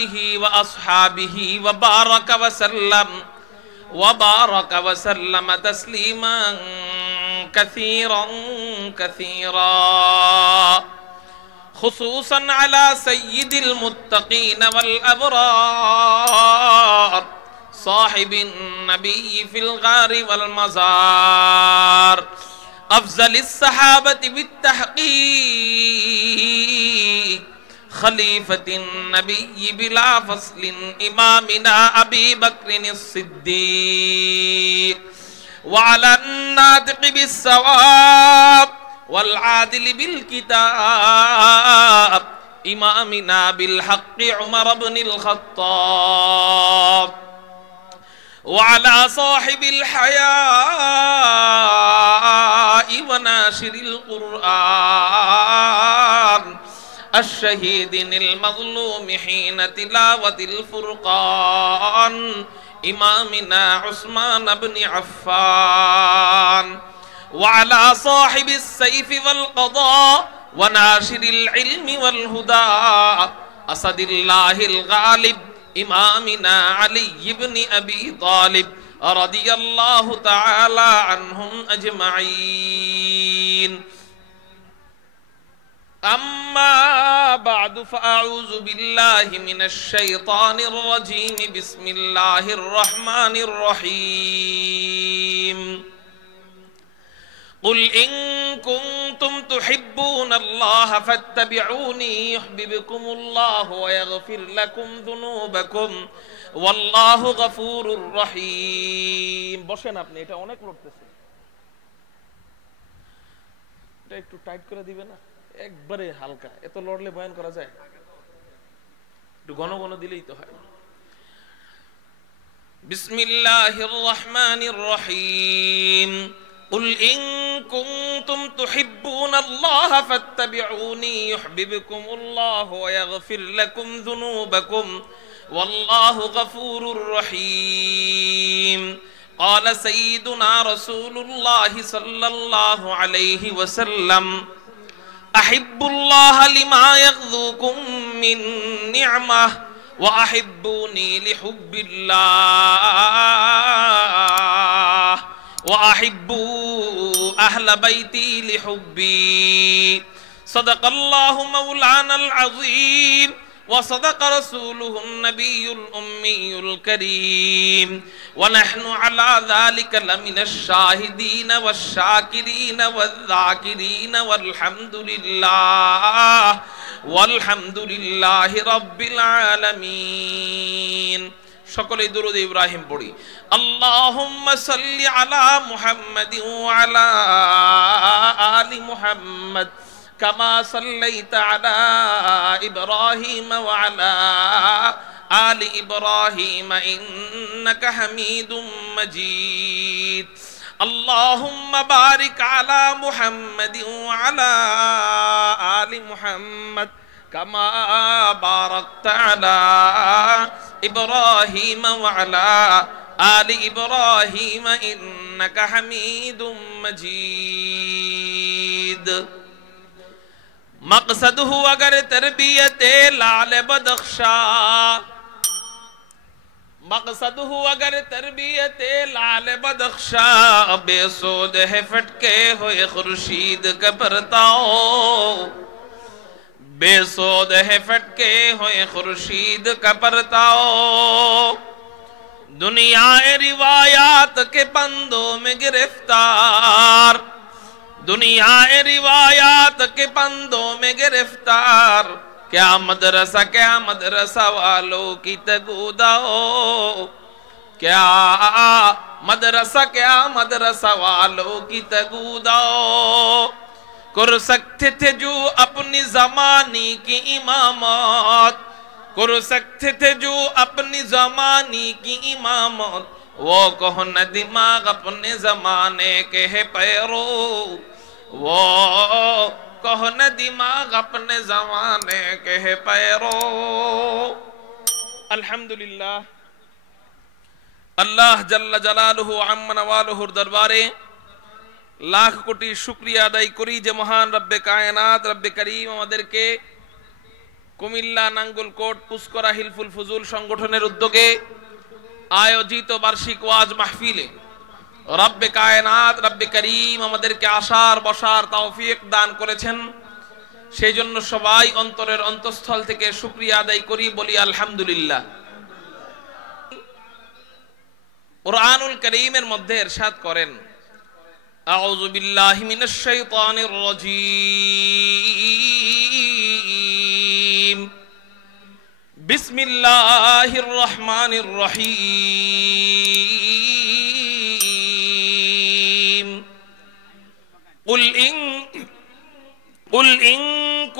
आलिहि व अस्हाबिहि व बारक वसल्लम तस्लीमान कसीरन कसीरा खुसूसन अला सय्यिदिल मुत्तकीन वल अबरार साहिबिन नबी फिल गारि वल मज़ार अफज़लिस सहाबति बित्तहक़ीक़ खलीफतिन नबी बिला फस्लिन इमामिना अबी बक्रिन सिद्दीक़ व अला नातिक़ बिस्सवाब वल आदिल बिल किताब इमामिना बिल हक़्क़ि उमर इब्नुल ख़त्ताब व अला साहिबिल हयाइ व नाशिरिल क़ुरआन अश्शहीदिनिल मज़लूम हीन तिलावतिल फ़ुरक़ान इमामिना उस्मान इब्न अफ़्फ़ान व अला साहिबिस सैफ़ि वल क़दा व नाशिरिल इल्मि वल हुदा असदिल्लाहिल गालिब इमामिना अली इब्न अबी तालिब रदियल्लाहु तआला अन्हुम अजमईन अम्मा बअदु फ़अऊज़ु बिल्लाहि मिनश शैतानिर रजीम बिस्मिल्लाहिर रहमानिर रहीम कुल इन कुंतुम तुहिब्बूनल्लाह फत्तबिऊनी युहब्बिबकुमुल्लाहु व यगफिर लकुम जुनूबकुम वल्लाहु गफूरुर रहीम। বসেন আপনি, এটা অনেক লড়তেছে, এটা একটু টাইট করে দিবেন না, একবারে হালকা, এত লড়লে বয়ান করা যায়? একটু ঘন ঘন দিলেই তো হয়। বিসমিল্লাহির রহমানির রহিম قل إن كنتم تحبون الله فاتبعوني يحببكم الله ويغفر لكم ذنوبكم والله غفور رحيم قال سيدنا رسول الله صلى الله عليه وسلم أحب الله لما يغذوكم من نعمة وأحبوني لحب الله وأحبوا أهل بيتي لحبي صدق الله مولانا العظيم وصدق رسوله النبي الأمي الكريم ونحن على ذلك لمن الشاهدين والشاكرين والذاكرين والحمد لله رب العالمين। সকলে দুরূদ ইব্রাহিম পড়ি। আল্লাহুম্মা সাল্লি আলা মুহাম্মাদিন ওয়া আলা আলি মুহাম্মাদ কামা সাল্লাইতা আলা ইব্রাহিম ওয়া আলা আলি ইব্রাহিম ইন্নাকা হামিদুম মাজিদ। আল্লাহুম্মা বারিক আলা মুহাম্মাদিন ওয়া আলা আলি মুহাম্মাদ كما باركت على إبراهيم وعلى آل إبراهيم إنك حميد مجيد। मकसद हो अगर तरबियत लाल बदख्शा, मकसद हो अगर तरबियत लाल बदख्शा, बेसोद है फटके हो खुर्शीद का परताओ, बेसोद है फटके होए खुर्शीद का परताओ। दुनिया रिवायात के पंदों में गिरफ्तार, दुनिया रिवायात के पंदों में गिरफ्तार, क्या मदरसा वालों की तगुदाओ, क्या मदरसा वालों की तगुदाओ। कर सकते थे जो अपनी जमाने की इमामत, कर सकते थे जो अपनी जमाने की इमामत, वो कहो न दिमाग अपने जमाने के है पैरो, वो कहो न दिमाग अपने जमाने के है पैरो। अल्हम्दुलिल्लाह, अल्लाह जल्ल जलालुहु अम्मा नवालुहुर दरबारे लाख कोटी शुक्रिया আদায় করি যে মহান রব্বে কায়নাত রব্বে করিম আমাদেরকে কুমিল্লা নাঙ্গলকোট পুষ্করা হিলফুল ফুজুল সংগঠনের উদ্যোগে আয়োজিত বার্ষিক ওয়াজ মাহফিলে রব্বে কায়নাত রব্বে করিম আমাদেরকে আসার বসার তৌফিক দান করেছেন। সেই জন্য সবাই অন্তরের অন্তঃস্থল থেকে শুকরিয়া আদায় করি, বলি আলহামদুলিল্লাহ। কুরআনুল কারীমের মধ্যে ইরশাদ করেন, আউযু বিল্লাহি মিনাশ শাইতানির রাজীম, বিসমিল্লাহির রহমানির রহিম, قل إن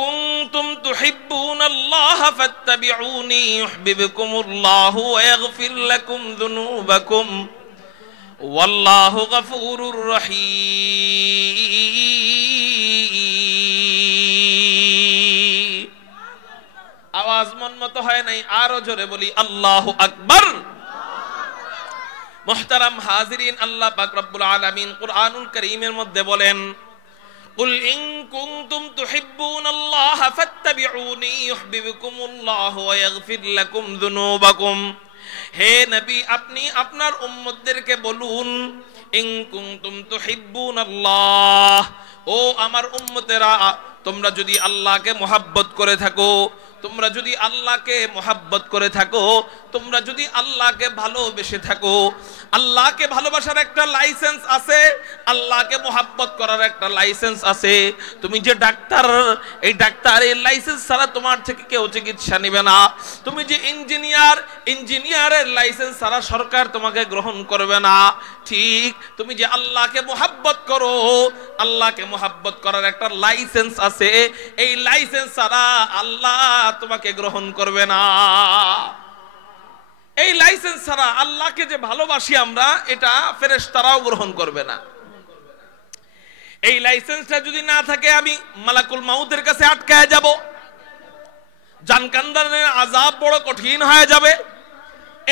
كنتم تحبون الله فاتبعوني يحببكم الله ويغفر لكم ذنوبكم والله غفور رحيم। আওয়াজ মন মতো হয় নাই, আরো জোরে বলি আল্লাহু আকবার। মুহতারাম হাজিরিন, আল্লাহ পাক রব্বুল আলামিন কুরআনুল কারীমের মধ্যে বলেন, قل إن كنتم تحبون الله فاتبعوني يحببكم الله ويغفر لكم ذنوبكم। হে নবী, আপনি আপনার উম্মতদেরকে বলুন, ইন কুনতুম তুহিব্বুনাল্লাহ, ও আমার উম্মতেরা, তোমরা যদি আল্লাহকে মুহাব্বত করে থাকো, তোমরা যদি আল্লাহকে মুহাব্বত করে থাকো, তোমরা যদি আল্লাহকে ভালোবেসে থাকো, আল্লাহকে ভালোবাসার একটা লাইসেন্স আছে, আল্লাহকে মুহাব্বত করার একটা লাইসেন্স আছে। তুমি যে ডাক্তার, এই ডাক্তারের লাইসেন্স ছাড়া তোমার থেকে কেউ চিকিৎসা নেবে না। তুমি যে ইঞ্জিনিয়ার, ইঞ্জিনিয়ারের লাইসেন্স ছাড়া সরকার তোমাকে গ্রহণ করবে না। ঠিক তুমি যে আল্লাহকে মুহাব্বত করো, আল্লাহকে মুহাব্বত করার একটা লাইসেন্স আছে, এই লাইসেন্স ছাড়া আল্লাহ তোমাকে গ্রহণ করবে না। এই লাইসেন্স ছাড়া আল্লাহকে যে ভালোবাসি আমরা, এটা ফেরেশতারাও গ্রহণ করবে না। এই লাইসেন্সটা যদি না থাকে, আমি মালাকুল মাউতের কাছে আটকায় যাব, জানকান্দারের আযাব বড় কঠিন হয়ে যাবে।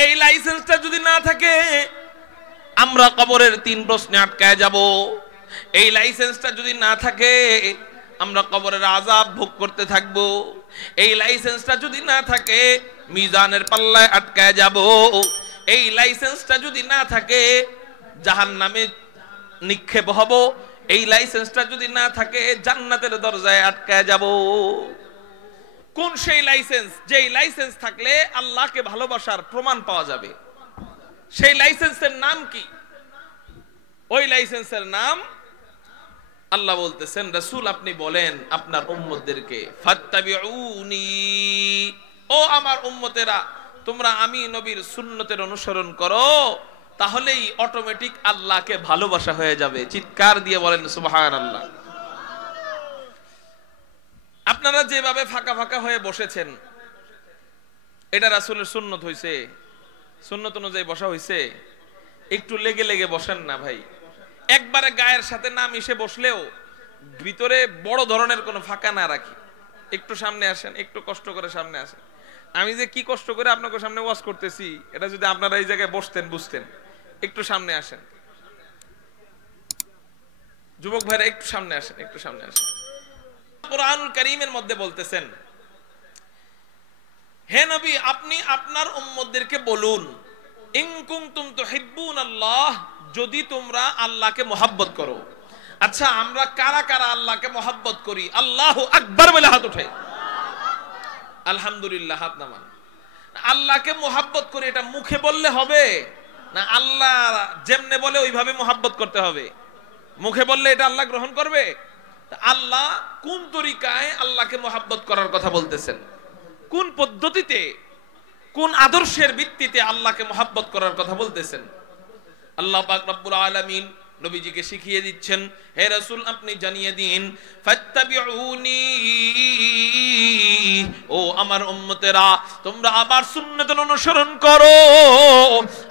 এই লাইসেন্সটা যদি না থাকে, আমরা কবরের 3 প্রশ্নে আটকায় যাব। এই লাইসেন্সটা যদি না থাকে, আমরা কবরের আযাব ভোগ করতে থাকব। এই লাইসেন্সটা যদি না থাকে, মিজানের পাল্লায় আটকায় যাব। এই লাইসেন্সটা যদি না থাকে, জাহান্নামে নিক্ষেপ হব। এই লাইসেন্সটা যদি না থাকে, জান্নাতের দরজায় আটকায় যাব। কোন সেই লাইসেন্স? যেই লাইসেন্স থাকলে আল্লাহকে ভালোবাসার প্রমাণ পাওয়া যাবে। সেই লাইসেন্সের নাম কি? ওই লাইসেন্সের নাম আল্লাহ বলতেছেন, রাসূল আপনি বলেন আপনার উম্মতদেরকে, ফাত্তাবিউনি, ও আমার উম্মতেরা, তোমরা আমি নবীর সুন্নতের অনুসরণ করো, তাহলেই অটোমেটিক আল্লাহকে ভালোবাসা হয়ে যাবে। চিৎকার দিয়ে বলেন সুবহানাল্লাহ। আপনারা যেভাবে ফাঁকা ফাঁকা হয়ে বসেছেন, এটা রাসূলের সুন্নত হইছে, সুন্নত অনুযায়ী বসা হইছে। একটু লেগে লেগে বসেন না ভাই। একবারে গায়ের সাথে না মিশে বসলেও ভিতরে বড় ধরনের কোনো ফাঁকা না রাখি। একটু সামনে আসেন, একটু কষ্ট করে সামনে আসেন। আমি যে কি কষ্ট করে আপনাকে সামনে ওয়াজ করতেছি, এটা যদি আপনারা এই জায়গায় বসতেন বুঝতেন। একটু সামনে আসেন, যুবক ভাইরা একটু সামনে আসেন, একটু সামনে আসেন। কুরআনুল কারীমের মধ্যে বলতেছেন, হে নবী, আপনি আপনার উম্মতদেরকে বলুন, ইন কুনতুম তুহিব্বুনাল্লাহ, যদি তোমরা আল্লাহকে মুহাব্বত করো। আচ্ছা, আমরা কারা কারা আল্লাহকে মুহাব্বত করি? আল্লাহু আকবার বলে হাত উঠাই। আলহামদুলিল্লাহ হাত নামান। আল্লাহকে মুহাব্বত করি, এটা মুখে বললে হবে না? আল্লাহ যেমনে বলে ওইভাবে মুহাব্বত করতে হবে। মুখে বললে এটা আল্লাহ গ্রহণ করবে? আল্লাহ কোন তরিকায় আল্লাহকে মুহাব্বত করার কথা বলতেছেন? কোন পদ্ধতিতে, কোন আদর্শের ভিত্তিতে আল্লাহকে মুহাব্বত করার কথা বলতেছেন? আল্লাহ পাক রব্বুল আলামিন নবীজিকে শিখিয়ে দিচ্ছেন, হে রাসূল আপনি জানিয়ে দিন, ফাত্তাবিউনি, ও আমার উম্মতেরা, তোমরা আমার সুন্নতের অনুসরণ করো।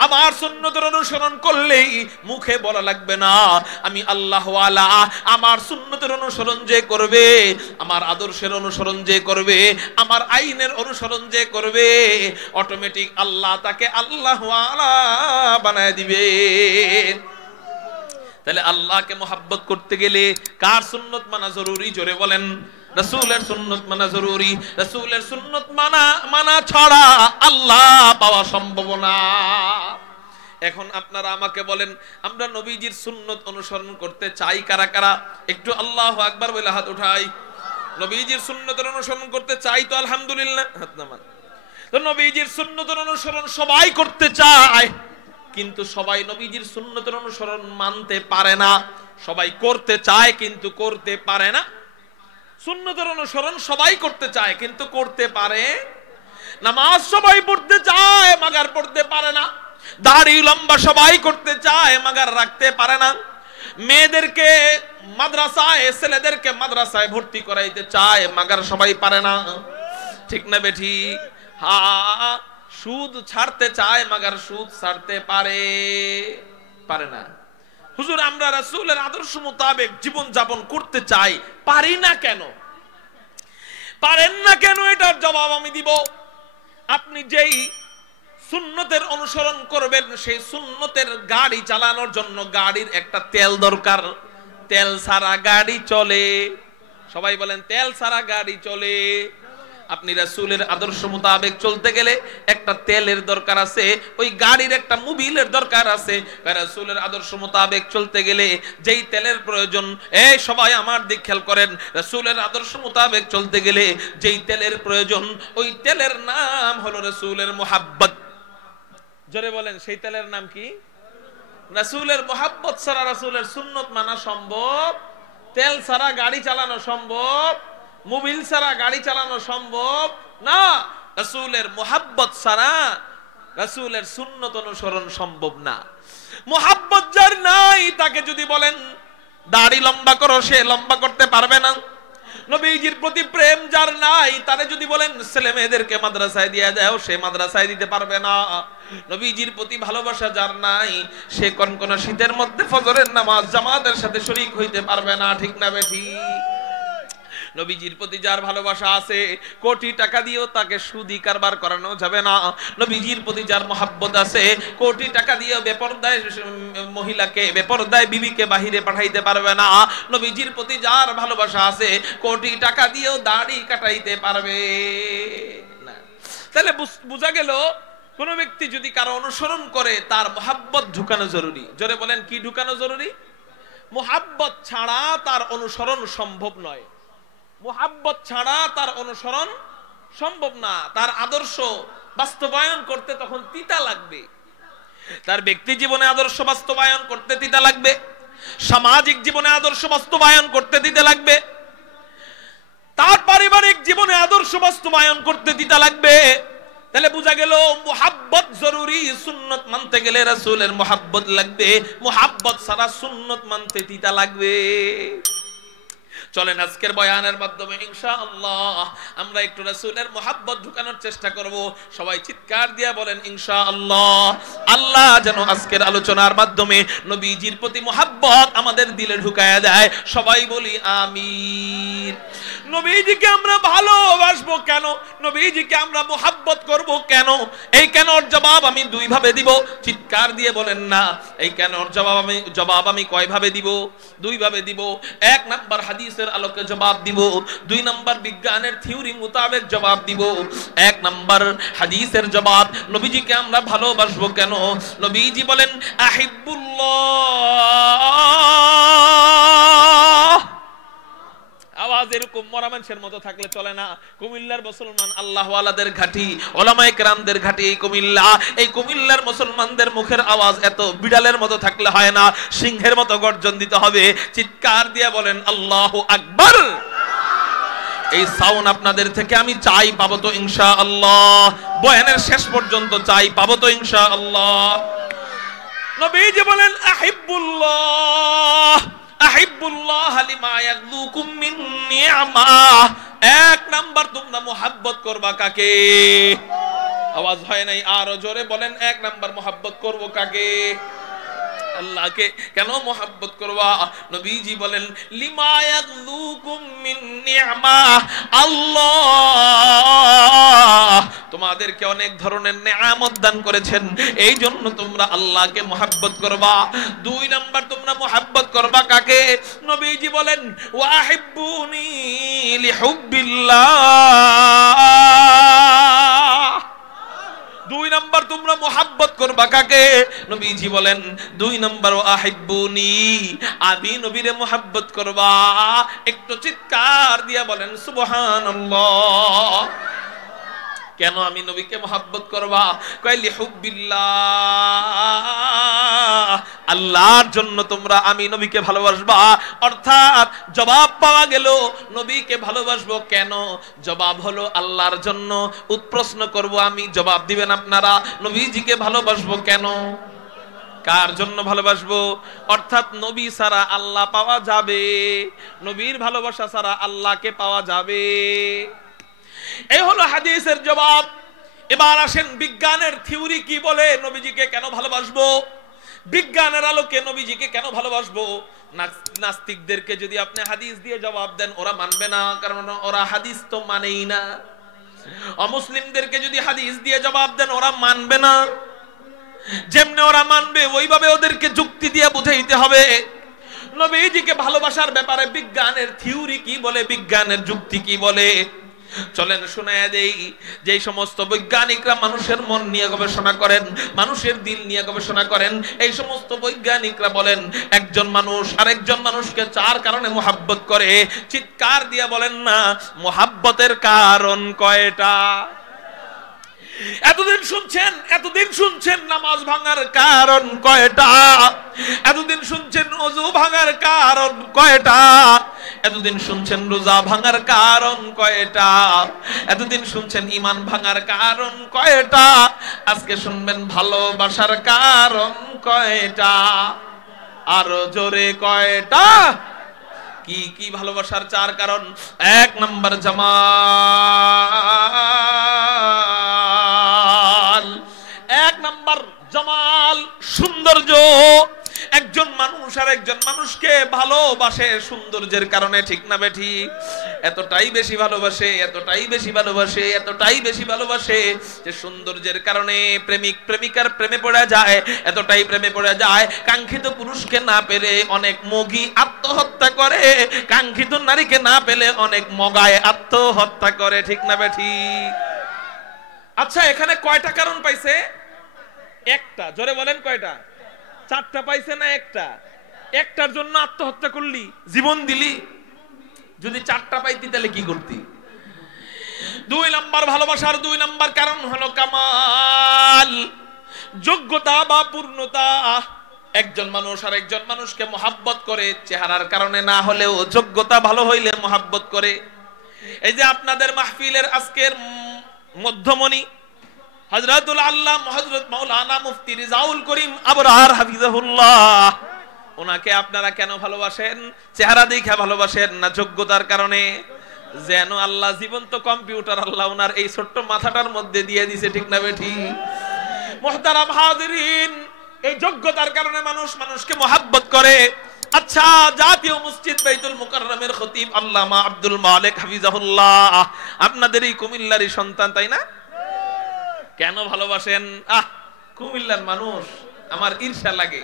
আমার সুন্নতের অনুসরণ করলেই মুখে বলা লাগবে না আমি আল্লাহ ওয়ালা। আমার সুন্নতের অনুসরণ যে করবে, আমার আদর্শের অনুসরণ যে করবে, আমার আইনের অনুসরণ যে করবে, অটোমেটিক আল্লাহ তাকে আল্লাহ ওয়ালা বানায় দিবে। তাহলে আল্লাহকে মুহাব্বত করতে গেলে কার সুন্নত মানা জরুরি? জোরে বলেন। রাসূলের সুন্নত মানা জরুরি। রাসূলের সুন্নত মানা ছাড়া আল্লাহ পাওয়া সম্ভব না। এখন আপনারা আমাকে বলেন, আমরা নবীজির সুন্নত অনুসরণ করতে চাই কারা কারা? একটু আল্লাহু আকবার বলে হাত উঠাই। নবীজির সুন্নতের অনুসরণ করতে চাই তো আলহামদুলিল্লাহ, হাত নামান। তো নবীজির সুন্নতের অনুসরণ সবাই করতে চায়, কিন্তু সবাই নবীজির সুন্নতের অনুসরণ মানতে পারে না। সবাই করতে চায় কিন্তু করতে পারে না। সুন্নতের অনুসরণ সবাই করতে চায় কিন্তু করতে পারে। নামাজ সবাই পড়তে চায় মাগার পড়তে পারে না। দাড়ি লম্বা সবাই করতে চায় মাগার রাখতে পারে না। মেয়েদেরকে মাদ্রাসায়, ছেলেদেরকে মাদ্রাসায় ভর্তি করাইতে চায় মাগার সবাই পারে না। ঠিক না বেঠি? হ্যাঁ, সুদ ছাড়তে চায় মাগার সুদ ছাড়তে পারে না। হুজুর আমরা রাসূলের আদর্শ মোতাবেক জীবন যাপন করতে চাই, পারি না কেন? পারেন না কেন এটার জবাব আমি দিব। আপনি যেই সুন্নতের অনুসরণ করবেন সেই সুন্নতের গাড়ি চালানোর জন্য গাড়ির একটা তেল দরকার। তেল ছাড়া গাড়ি চলে? সবাই বলেন তেল ছাড়া গাড়ি চলে। আপনি রাসূলের আদর্শ মোতাবেক চলতে গেলে একটা তেলের দরকার আছে, ওই গাড়ির একটা মোবিলের দরকার আছে। রাসূলের আদর্শ মোতাবেক চলতে গেলে যেই তেলের প্রয়োজন, এই সবাই আমার দিক খেয়াল করেন, রাসূলের আদর্শ মোতাবেক চলতে গেলে যেই তেলের প্রয়োজন ওই তেলের নাম হলো রাসূলের মুহাব্বত। জোরে বলেন সেই তেলের নাম কি? রাসূলের মুহাব্বত ছাড়া রাসূলের সুন্নত মানা সম্ভব? তেল ছাড়া গাড়ি চালানো সম্ভব? মোবিল ছাড়া গাড়ি চালানো সম্ভব না। রাসূলের মুহাব্বত ছাড়া রাসূলের সুন্নত অনুসরণ সম্ভব না। মুহাব্বত যার নাই তাকে যদি বলেন দাড়ি লম্বা করো, সে লম্বা করতে পারবে না। নবীজির প্রতি প্রেম যার নাই তারে যদি বলেন ছেলে মেয়েদেরকে মাদ্রাসায় দিয়ে দাও, সে মাদ্রাসায় দিতে পারবে না। নবীজির প্রতি ভালোবাসা যার নাই সে কোন শীতের মধ্যে ফজরের নামাজ জামাতের সাথে শরীক হইতে পারবে না। ঠিক না বেঠি? নবীজির প্রতি যার ভালোবাসা আছে কোটি টাকা দিয়েও তাকে সুদি কারবার করানো যাবে না। নবীজির প্রতি যার মহাব্বত আছে কোটি টাকা দিয়েও বেপরদায় মহিলাকে, বেপরদায় বিবিকে বাহিরে পাঠাইতে পারবে না। নবীজির প্রতি যার ভালোবাসা আছে কোটি টাকা দিয়েও দাড়ি কাটাইতে পারবে না। তাহলে বোঝা গেল কোন ব্যক্তি যদি কারো অনুসরণ করে তার মহাব্বত ঢুকানো জরুরি। জোরে বলেন কি ঢুকানো জরুরি? মহাব্বত ছাড়া তার অনুসরণ সম্ভব নয়। মুহাব্বত ছাড়া তার অনুসরণ সম্ভব না। তার আদর্শ বাস্তবায়ন করতে তখন তিতা লাগবে। তার ব্যক্তি জীবনে আদর্শ বাস্তবায়ন করতে তিতা লাগবে, সামাজিক জীবনে আদর্শ বাস্তবায়ন করতে তিতা লাগবে, তার পারিবারিক জীবনে আদর্শ বাস্তবায়ন করতে তিতা লাগবে। তাহলে বোঝা গেল মুহাব্বত জরুরি। সুন্নত মানতে গেলে রাসূলের মুহাব্বত লাগবে, মুহাব্বত ছাড়া সুন্নত মানতে তিতা লাগবে। চলেন আজকের বয়ানের মাধ্যমে ইনশাআল্লাহ আমরা একটু রাসূলের মুহাব্বত ঢুকানোর চেষ্টা করব। সবাই চিৎকার দিয়ে বলেন ইনশাআল্লাহ। আল্লাহ যেন আজকের আলোচনার মাধ্যমে নবীজির প্রতি মুহাব্বত আমাদের দিলে ঢুকায়া দেয়। সবাই বলি আমিন। নবীজিকে আমরা ভালোবাসবো কেন? নবীজিকে আমরা মুহাব্বত করব কেন? এই কেনর জবাব আমি দুই ভাবে দিব। চিৎকার দিয়ে বলেন না এই কেনর জবাব আমি কয় ভাবে দিব? দুই ভাবে দিব। এক নাম্বার হাদিসের আলোকে জবাব দিব, দুই নাম্বার বিজ্ঞানের থিওরি মোতাবেক জবাব দিব। এক নাম্বার হাদিসের জবাব, নবীজিকে আমরা ভালোবাসবো কেন? নবীজি বলেন আহিব্বুল্লাহ। আওয়াজ এরকম মরা মানুষের মতো থাকলে চলে না। কুমিল্লার মুসলমান আল্লাহওয়ালাদের ঘাঁটি, ওলামায়ে কেরামদের ঘাঁটি এই কুমিল্লা। এই কুমিল্লার মুসলমানদের মুখের আওয়াজ এত বিড়ালের মতো থাকলে হয় না, সিংহের মতো গর্জন দিতে হবে। চিৎকার দিয়ে বলেন আল্লাহু আকবার। এই সাউন্ড আপনাদের থেকে আমি চাই, পাবো তো ইনশাআল্লাহ। বয়ানের শেষ পর্যন্ত চাই, পাবো তো ইনশাআল্লাহ। নবীজি বলেন আহিব্বুল্লাহ, আহিব্বুল্লাহ লিমা ইয়াগদুকুম মিন নি'মাহ। এক নাম্বার তোমরা মুহাব্বত করবা কাকে? আওয়াজ হয় নাই, আরো জোরে বলেন। এক নাম্বার মুহাব্বত করব কাকে? আল্লাহকে। কেন মুহাব্বত করবা? নবীজি বলেন লিমা ইয়াগদুকুম মিন নি'মাহ। আল্লাহ তোমাদের তোমাদেরকে অনেক ধরনের নেয়ামত দান করেছেন, এই জন্য তোমরা আল্লাহকে মুহাব্বত করবা। 2 নাম্বার তোমরা মুহাব্বত করবা কাকে? নবীজি বলেন ওয়াহিব্বুনি লিহুব্বিল্লাহ। 2 নাম্বার তোমরা মুহাব্বত করবা কাকে? নবীজি বলেন 2 নাম্বার ওয়াহিব্বুনি, আমি নবীরে মুহাব্বত করবা। একটু চিৎকার দিয়া বলেন সুবহানাল্লাহ। কেন আমি নবীকে মুহাব্বত করবা? কয় লিহুব্বিল্লাহ, আল্লাহর জন্য তোমরা আমি নবীকে ভালোবাসবা। অর্থাৎ জবাব পাওয়া গেল নবীকে ভালোবাসবো কেন? জবাব হলো আল্লাহর জন্য। প্রশ্ন করব আমি, জবাব দিবেন আপনারা, নবীজিকে ভালোবাসবো কেন? কার জন্য ভালোবাসবো? অর্থাৎ নবী ছাড়া আল্লাহ পাওয়া যাবে, নবীর ভালোবাসা ছাড়া আল্লাহকে পাওয়া যাবে। এই হলো হাদিসের জবাব। এবার আসেন বিজ্ঞানের থিওরি কি বলে নবীজিকে কেন ভালোবাসবো, বিজ্ঞানের আলোকে নবীজিকে কেন ভালোবাসবো। নাস্তিকদেরকে যদি আপনি হাদিস দিয়ে জবাব দেন ওরা মানবে না, কারণ ওরা হাদিস তো মানেই না। অমুসলিমদেরকে যদি হাদিস দিয়ে জবাব দেন ওরা মানবে না। যেমনি ওরা মানবে ওইভাবে ওদেরকে যুক্তি দিয়ে বুঝাইতে হবে। নবীজিকে ভালোবাসার ব্যাপারে বিজ্ঞানের থিওরি কি বলে, বিজ্ঞানের যুক্তি কি বলে, চলেন শোনায়া দেই। যে সমস্ত বৈজ্ঞানিকরা মানুষের মন নিয়ে গবেষণা করেন, মানুষের দিল নিয়ে গবেষণা করেন, এই সমস্ত বৈজ্ঞানিকরা বলেন একজন মানুষ আরেকজন মানুষকে 4 কারণে মুহাব্বত করে। চিৎকার দিয়ে বলেন না মুহাব্বতের কারণ কয়টা? এতদিন শুনছেন নামাজ ভাঙার কারণ কয়টা, এতদিন শুনছেন ওযু ভাঙার কারণ কয়টা, এতদিন শুনছেন রোজা ভাঙার কারণ কয়টা, এতদিন শুনছেন ঈমান ভাঙার কারণ কয়টা, আজকে শুনবেন ভালোবাসার কারণ কয়টা? আরো জোরে কয়টা? কি কি ভালোবাসার 4 কারণ? 1 নাম্বার জামাল, 1 নাম্বার জামাল, সৌন্দর্য। একজন মানুষ আর একজন মানুষকে ভালোবাসে সৌন্দর্যের কারণে, ঠিক না বেঠি? এতটাই বেশি ভালোবাসে, এতটাই বেশি ভালোবাসে, এতটাই বেশি ভালোবাসে যে সৌন্দর্যের কারণে প্রেমিক প্রেমিকার প্রেমে পড়ে যায়, এতটাই প্রেমে পড়ে যায় কাঙ্ক্ষিত পুরুষকে না পেলে অনেক মগী আত্মহত্যা করে, কাঙ্ক্ষিত নারীকে না পেলে অনেক মগায় আত্মহত্যা করে, ঠিক না বেঠি? আচ্ছা এখানে কয়টা কারণ পাইছে? একটা। জোরে বলেন কয়টা? 4টা পাইছে না একটা? একটার জন্য আত্মহত্যা করলি, জীবন দিলি। যদি 4টা পাইতি তাহলে কি করতি? 2 নাম্বার ভালোবাসার 2 নাম্বার কারণ হলো কামাল, যোগ্যতা বা পূর্ণতা। একজন মানুষ আর একজন মানুষকে মুহাব্বত করে চেহারার কারণে না হলেও যোগ্যতা ভালো হইলে মুহাব্বত করে। এই যে আপনাদের মাহফিলের আজকের মধ্যমণি হযরতুল আল্লামা হযরত মাওলানা মুফতি রিজাউল করিম আবরার হাফিজাহুল্লাহ, ওনাকে আপনারা কেন ভালোবাসেন? চেহারা দেখে ভালোবাসেন না যোগ্যতার কারণে? যেন আল্লাহ জীবন্ত কম্পিউটার আল্লাহ ওনার এই ছোট্ট মাথাটার মধ্যে দিয়ে দিয়েছে, ঠিক না বেঠি? মুহতারাম হাজিরিন, এই যোগ্যতার কারণে মানুষ মানুষকে মুহাব্বত করে। আচ্ছা জাতীয় মসজিদ বাইতুল মুকাররমের খতিব আল্লামা আব্দুল মালিক হাফিজাহুল্লাহ আপনাদের এই কুমিল্লারই সন্তান, তাই না? কেন ভালোবাসেন? কুমিল্লার মানুষ, আমার ঈর্ষা লাগে।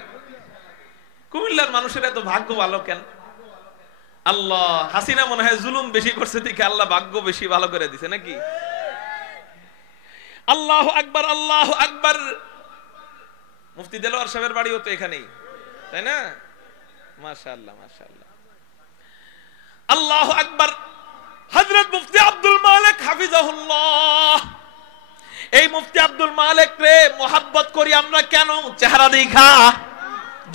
কুমিল্লার মানুষের এত ভাগ্য ভালো কেন? আল্লাহ, হাসিনা মনে হয় জুলুম বেশি করছে দেখে আল্লাহ ভাগ্য বেশি ভালো করে দিছে নাকি? আল্লাহু আকবার, আল্লাহু আকবার। মুফতি দেলোয়ার সাহেবের বাড়িও তো এখানেই, তাই না? মাশাআল্লাহ মাশাআল্লাহ, আল্লাহু আকবার। হযরত মুফতি আব্দুল মালিক হাফিজাহুল্লাহ, এই মুফতি আব্দুল মালিক রে মুহাব্বত করি আমরা কেন? চেহারা দেখা,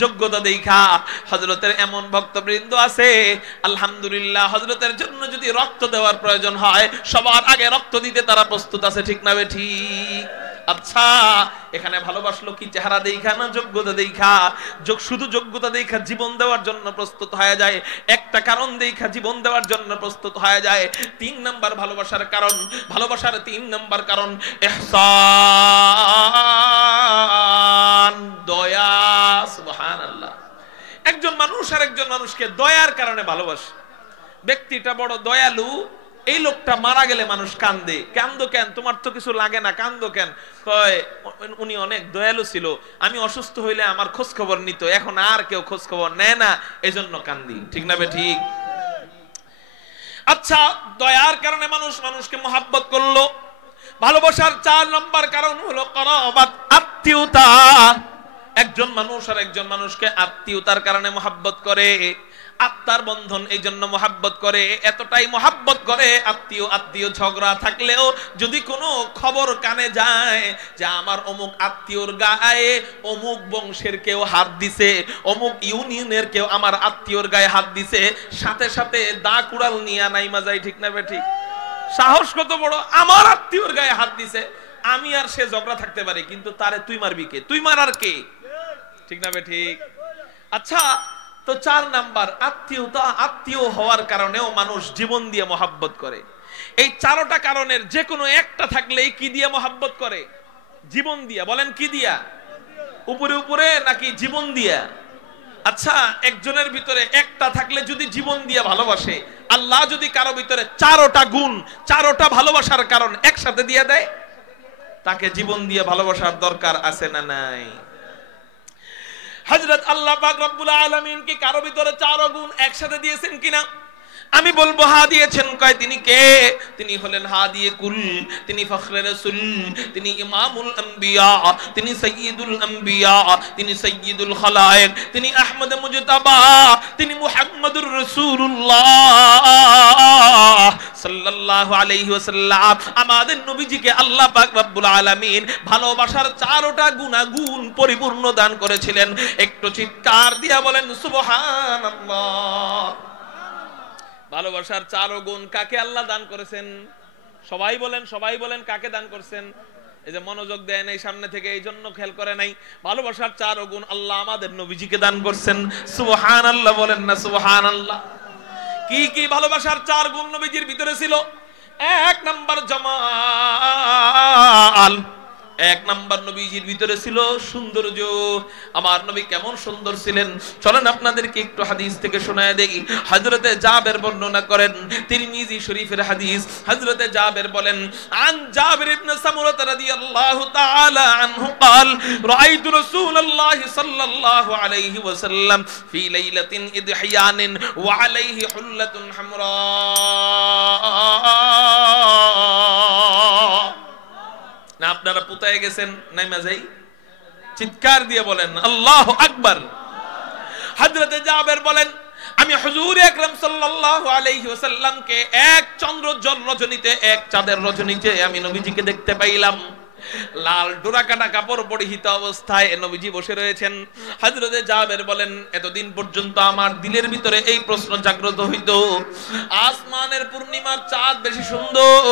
যোগ্যতা দেখা। হযরতের এমন ভক্তবৃন্দ আছে আলহামদুলিল্লাহ, হযরতের জন্য যদি রক্ত দেওয়ার প্রয়োজন হয় সবার আগে রক্ত দিতে তারা প্রস্তুত আছে, ঠিক না ঠিক? আচ্ছা এখানে ভালোবাসলো কি চেহারা দেখা না যোগ্যতা দেখা? শুধু যোগ্যতা দেখা জীবন দেওয়ার জন্য প্রস্তুত হয়ে যায়, একটা কারণ দেখা জীবন দেওয়ার জন্য প্রস্তুত হয়ে যায়। 3 নাম্বার ভালোবাসার কারণ, ভালোবাসার 3 নাম্বার কারণ ইহসান, দয়া। সুবহানাল্লাহ, একজন মানুষ আর একজন মানুষকে দয়ার কারণে ভালোবাসে। ব্যক্তিটা বড় দয়ালু, এই লোকটা মারা গেলে মানুষ কান্দে। কান্দো কেন? তোমার তো কিছু লাগে না, কান্দো কেন? কয় উনি অনেক দয়ালু ছিল, আমি অসুস্থ হইলে আমার খোঁজ খবর নিত, এখন আর কেউ খোঁজ খবর নেয় না, এজন্য কান্দি। ঠিক না বে ঠিক? আচ্ছা, দয়ার কারণে মানুষ মানুষকে মহাব্বত করলো। ভালোবাসার 4 নম্বর কারণ হলো করাবাত, আত্মীয়তা। একজন মানুষ আর একজন মানুষকে আত্মীয়তার কারণে মহাব্বত করে, আত্মার বন্ধন, এই জন্য মহাব্বত করে। এতটাই মহাব্বত করে, আত্মীয় ঝগড়া থাকলেও যদি কোনো খবর কানে যায় যে আমার অমুক আত্মীয়র গায়ে অমুক বংশের কেউ হাত দিছে, অমুক ইউনিয়নের কেউ আমার আত্মীয়র গায়ে হাত দিছে, সাথে সাথে দা কুড়াল নিয়ে নাইমা যায়। ঠিক না বে ঠিক? সাহস কত বড়! আমার আত্মীয়র গায়ে হাত দিছে, আমি আর সে ঝগড়া থাকতে পারি, কিন্তু তারে তুই মারবি কে? তুই মারার কে? ঠিক না বে ঠিক? আচ্ছা, তো 4 নাম্বার আত্মীয়তা। আত্মীয় হওয়ার কারণেও মানুষ জীবন দিয়ে মহাব্বত করে। এই 4টা কারণের যে কোনো একটা থাকলেই কি দিয়ে মহাব্বত করে? জীবন দিয়া। বলেন কি দিয়া? উপরে উপরে নাকি জীবন দিয়া? আচ্ছা, একজনের ভিতরে একটা থাকলে যদি জীবন দিয়ে ভালোবাসে, আল্লাহ যদি কারো ভিতরে 4টা গুণ, 4টা ভালোবাসার কারণ একসাথে দিয়ে দেয়, তাকে জীবন দিয়ে ভালোবাসার দরকার আছে না নাই? হযরত আল্লাহ পাক রব্বুল আলামিন কি কারো ভিতরে 4 গুণ একসাথে দিয়েছেন কিনা? আমি বলবো হা দিয়েছেন। কয় তিনি কে? তিনি হলেন হাদিয়ে কুল, তিনি ফখরে রাসূল, তিনি ইমামুল আম্বিয়া, তিনি সাইয়্যিদুল আম্বিয়া, তিনি সাইয়্যিদুল খালায়েক, তিনি আহমদ মুজতাবা, তিনি মুহাম্মদুর রাসূলুল্লাহ সাল্লাল্লাহু আলাইহি ওয়াসাল্লাম। আমাদের নবীজিকে আল্লাহ পাক রব্বুল আলামিন ভালোবাসার 4টা গুণাগুণ পরিপূর্ণ দান করেছিলেন। একটু চিৎকার দিয়া বলেন সুবহানাল্লাহ। ভালোবাসার 4 গুণ কাকে আল্লাহ দান করেছেন? সবাই বলেন, সবাই বলেন কাকে দান করেছেন? এই যে মনোযোগ দেয় নাই সামনে থেকে, এই জন্য খেয়াল করে নাই। ভালোবাসার 4 গুণ আল্লাহ আমাদের নবীজিকে দান করছেন। সুবহানাল্লাহ বলেন না সুবহানাল্লাহ। কি কি ভালোবাসার 4 গুণ নবীজির ভিতরে ছিল? 1 নাম্বার জামাল। 1 নাম্বার নবীজির ভিতরে ছিল সৌন্দর্য। আমার নবী কেমন সুন্দর ছিলেন চলেন আপনাদেরকে একটু হাদিস থেকে শোনায় দেই। হযরতে জাবের বর্ণনা করেন, তিরমিজি শরীফের হাদিস। হযরতে জাবের বলেন, আন জাবির ইবনে সামুরা রাদিয়াল্লাহু তাআলা আনহু قال রাআইতু রাসূলুল্লাহ সাল্লাল্লাহু আলাইহি ওয়াসাল্লাম ফি লাইলাতিন ইদহিয়ান ওয়া আলাইহি হুল্লাতুন হামরা। না আপনারা পুতায় গেছেন? নাইমা যাই, চিৎকার দিয়ে বলেন আল্লাহু আকবার। হযরতে জাবের বলেন, আমি হুজুর আকরাম সাল্লাল্লাহু আলাইহি ওয়াসাল্লামকে এক চন্দ্রোজ্জ্বল রজনীতে, এক চাঁদের রজনীতে আমি নবীজিকে দেখতে পাইলাম। লাল ডোরাকাটা কাপড় পরিহিত অবস্থায় নবীজি বসে রয়েছেন। হযরতে জাবের বলেন, এতদিন পর্যন্ত আমার দিলের ভিতরে এই প্রশ্ন জাগ্রত হইতো, আসমানের পূর্ণিমার চাঁদ বেশি সুন্দর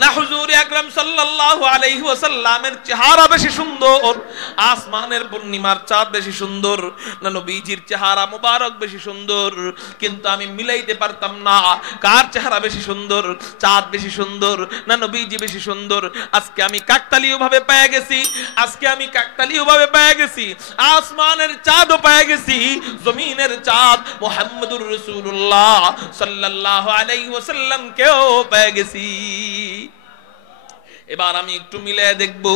না হুজুর আকরাম সাল্লাল্লাহু আলাইহি ওয়াসাল্লামের চেহারা বেশি সুন্দর? আসমানের পূর্ণিমার চাঁদ বেশি সুন্দর না নবীজির চেহারা মোবারক বেশি সুন্দর? কিন্তু আমি মিলাইতে পারতাম না কার চেহারা বেশি সুন্দর, চাঁদ বেশি সুন্দর না নবীজি বেশি সুন্দর। আজকে আমি কাকতালীয় ভাবে পেয়ে গেছি, আজকে আমি কাকতালীয় ভাবে পেয়ে গেছি, আসমানের চাঁদও পেয়ে গেছি, জমিনের চাঁদ মুহাম্মদুর রাসূলুল্লাহ সাল্লাল্লাহু আলাইহি ওয়াসাল্লাম কেও পেয়ে গেছি। এবার আমি একটু মিলে দেখব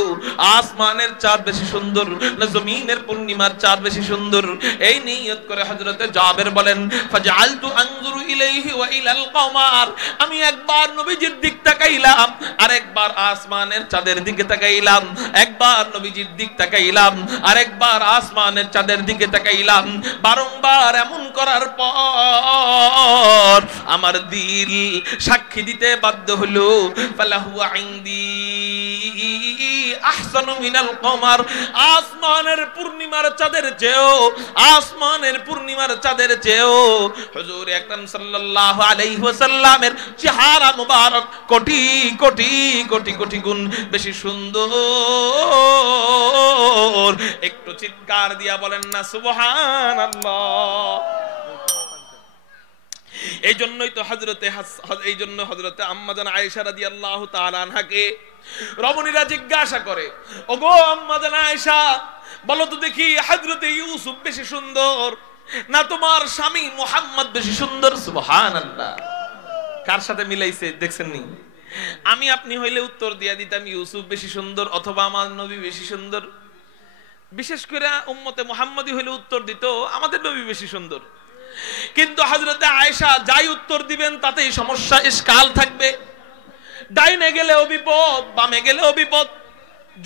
আসমানের চাঁদ বেশি সুন্দর না জমিনের পূর্ণিমার চাঁদ বেশি সুন্দর। এই নিয়ত করে হযরতে জাবের বলেন, ফাজআলতু আনজুরু ইলাইহি ওয়া ইলাল কমার। আমি একবার নবীজির দিক তাকাইলাম, আরেকবার আসমানের চাঁদের দিকে তাকাইলাম, একবার নবীজির দিক তাকাইলাম, আরেকবার আসমানের চাঁদের দিকে তাকাইলাম। বারংবার এমন করার পর আমার দিল সাক্ষী দিতে বাধ্য হলো, ফালাহু ইনদি আহসানু মিনাল কমার। আসমানের পূর্ণিমার চাঁদের চেয়েও, আসমানের পূর্ণিমার চাঁদের চেয়েও হুজুর আকরাম সাল্লাল্লাহু আলাইহি ওয়াসাল্লামের চেহারা মুবারক কোটি কোটি কোটি কোটি গুণ বেশি সুন্দর। একটু চিৎকার দিয়া বলেন না সুবহানাল্লাহ। এই জন্যই তো হযরতে আম্মা জান আয়েশা রাদিয়াল্লাহু তাআলা আনহাকে রমণীরা জিজ্ঞাসা করে, ওগো আম্মা জান আয়েশা, বলো তো দেখি হযরতে ইউসুফ বেশি সুন্দর না তোমার স্বামী মুহাম্মদ বেশি সুন্দর? সুবহানাল্লাহ। কার সাথে মিলাইছে দেখছেন নি? আমি আপনি হইলে উত্তর দিয়া দিতাম ইউসুফ বেশি সুন্দর অথবা আমার নবী বেশি সুন্দর। বিশেষ করে উম্মতে মুহাম্মদী হইলে উত্তর দিত আমাদের নবী বেশি সুন্দর। কিন্তু হযরতে আয়েশা যাই উত্তর দিবেন তাতেই সমস্যা, ইশকাল থাকবে। ডাইনে গেলেও বিপদ, বামে গেলেও বিপদ।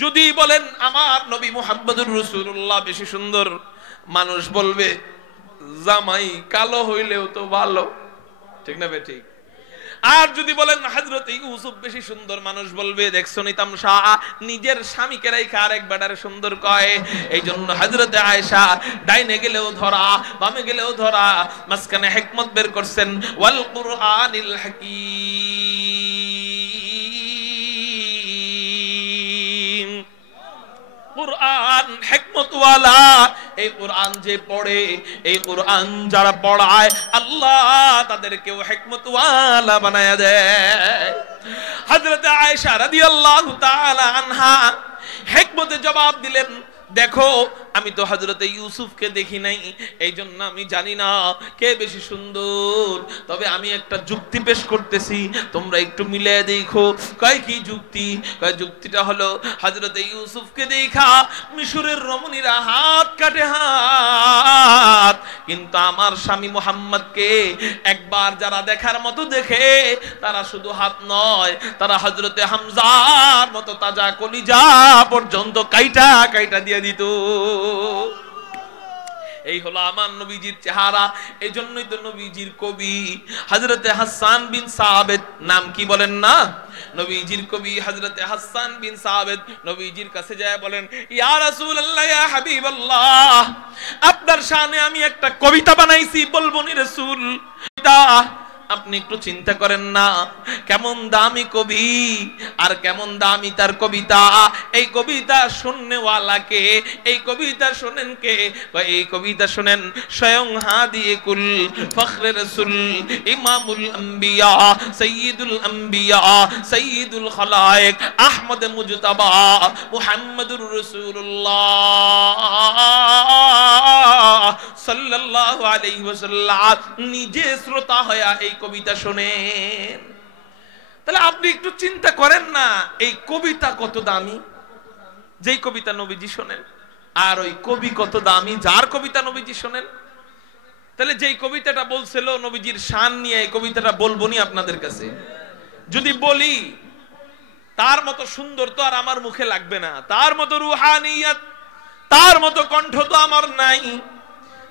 যদি বলেন আমার নবী মুহাম্মদুর রাসূলুল্লাহ বেশি সুন্দর, মানুষ বলবে জামাই কালো হইলেও তো ভালো, ঠিক না ঠিক? আর যদি বলেন হযরত ইউসুফ বেশি সুন্দর, মানুষ বলবে দেখছো নি তামসা, নিজের স্বামীকে রাইখা আরেক বেটারে সুন্দর কয়। এইজন্য হযরত আয়েশা ডাইনে গেলেও ধরা, বামে গেলেও ধরা, মাঝখানে হিকমত বের করছেন। ওয়াল কুরআনিল হাকীম, কুরআন হিকমত ওয়ালা। এই কুরআন যে পড়ে, এই কুরআন যারা পড়ায়, আল্লাহ তাদেরকেও হিকমত ওয়ালা বানায়া দেয়। হযরত আয়েশা রাদিয়াল্লাহু তাআলা আনহা হিকমতে জবাব দিলেন, দেখো আমি তো হযরতে ইউসুফকে দেখি নাই, এইজন্য আমি জানি না কে বেশি সুন্দর। তবে আমি একটা যুক্তি পেশ করতেছি, তোমরা একটু মিলিয়ে দেখো। কয় কি যুক্তি? কয় যুক্তিটা হলো হযরতে ইউসুফকে দেখা মিশরের রমণীরা হাত কাটে হাত, কিন্তু আমার স্বামী মুহাম্মদকে একবার যারা দেখার মতো দেখে তারা শুধু হাত নয়, তারা হযরতে হামজার মতো তাজা কলিজা পর্যন্ত কাইটা কাইটা দিয়ে দিত। এই হলো আমার নবীজির চেহারা। এই জন্যই তো নবীজির কবি হযরতে হাসান বিন সাবিত, নাম কি বলেন না? নবীজির কবি হযরতে হাসান বিন সাবিত নবীজির কাছে যায় বলেন, ইয়া রাসূলুল্লাহ, ইয়া হাবিবাল্লাহ, আপনার শানে আমি একটা কবিতা বানাইছি, বলবো নি রাসূল? আপনি একটু চিন্তা করেন না, কেমন দামি কবি আর কেমন দামি তার কবিতা। এই কবিতা শুননেওয়ালাকে, এই কবিতা শোনেন কে? এই কবিতা শোনেন স্বয়ং হাদি কুল ফখরে রাসূল ইমামুল আম্বিয়া সাইয়্যিদুল আম্বিয়া সাইয়্যিদুল খালায়েক আহমদ মুজতাবা মুহাম্মদুর রাসূলুল্লাহ সাল্লাল্লাহু আলাইহি ওয়াসাল্লাম নিজে শ্রোতা হয়া এই কবিতা শোনেন। তাহলে আপনি একটু চিন্তা করেন না, এই কবিতা কত দামি যেই কবিতা নবীজি শোনেন, আর ওই কবি কত দামি যার কবিতা নবীজি শোনেন। তাহলে যেই কবিতাটা বলছিল নবীজির শান নিয়ে, এই কবিতাটা বলবো নি আপনাদের কাছে? যদি বলি তার মতো সুন্দর তো আর আমার মুখে লাগবে না, তার মতো রুহানিয়াত, তার মতো কণ্ঠ তো আমার নাই।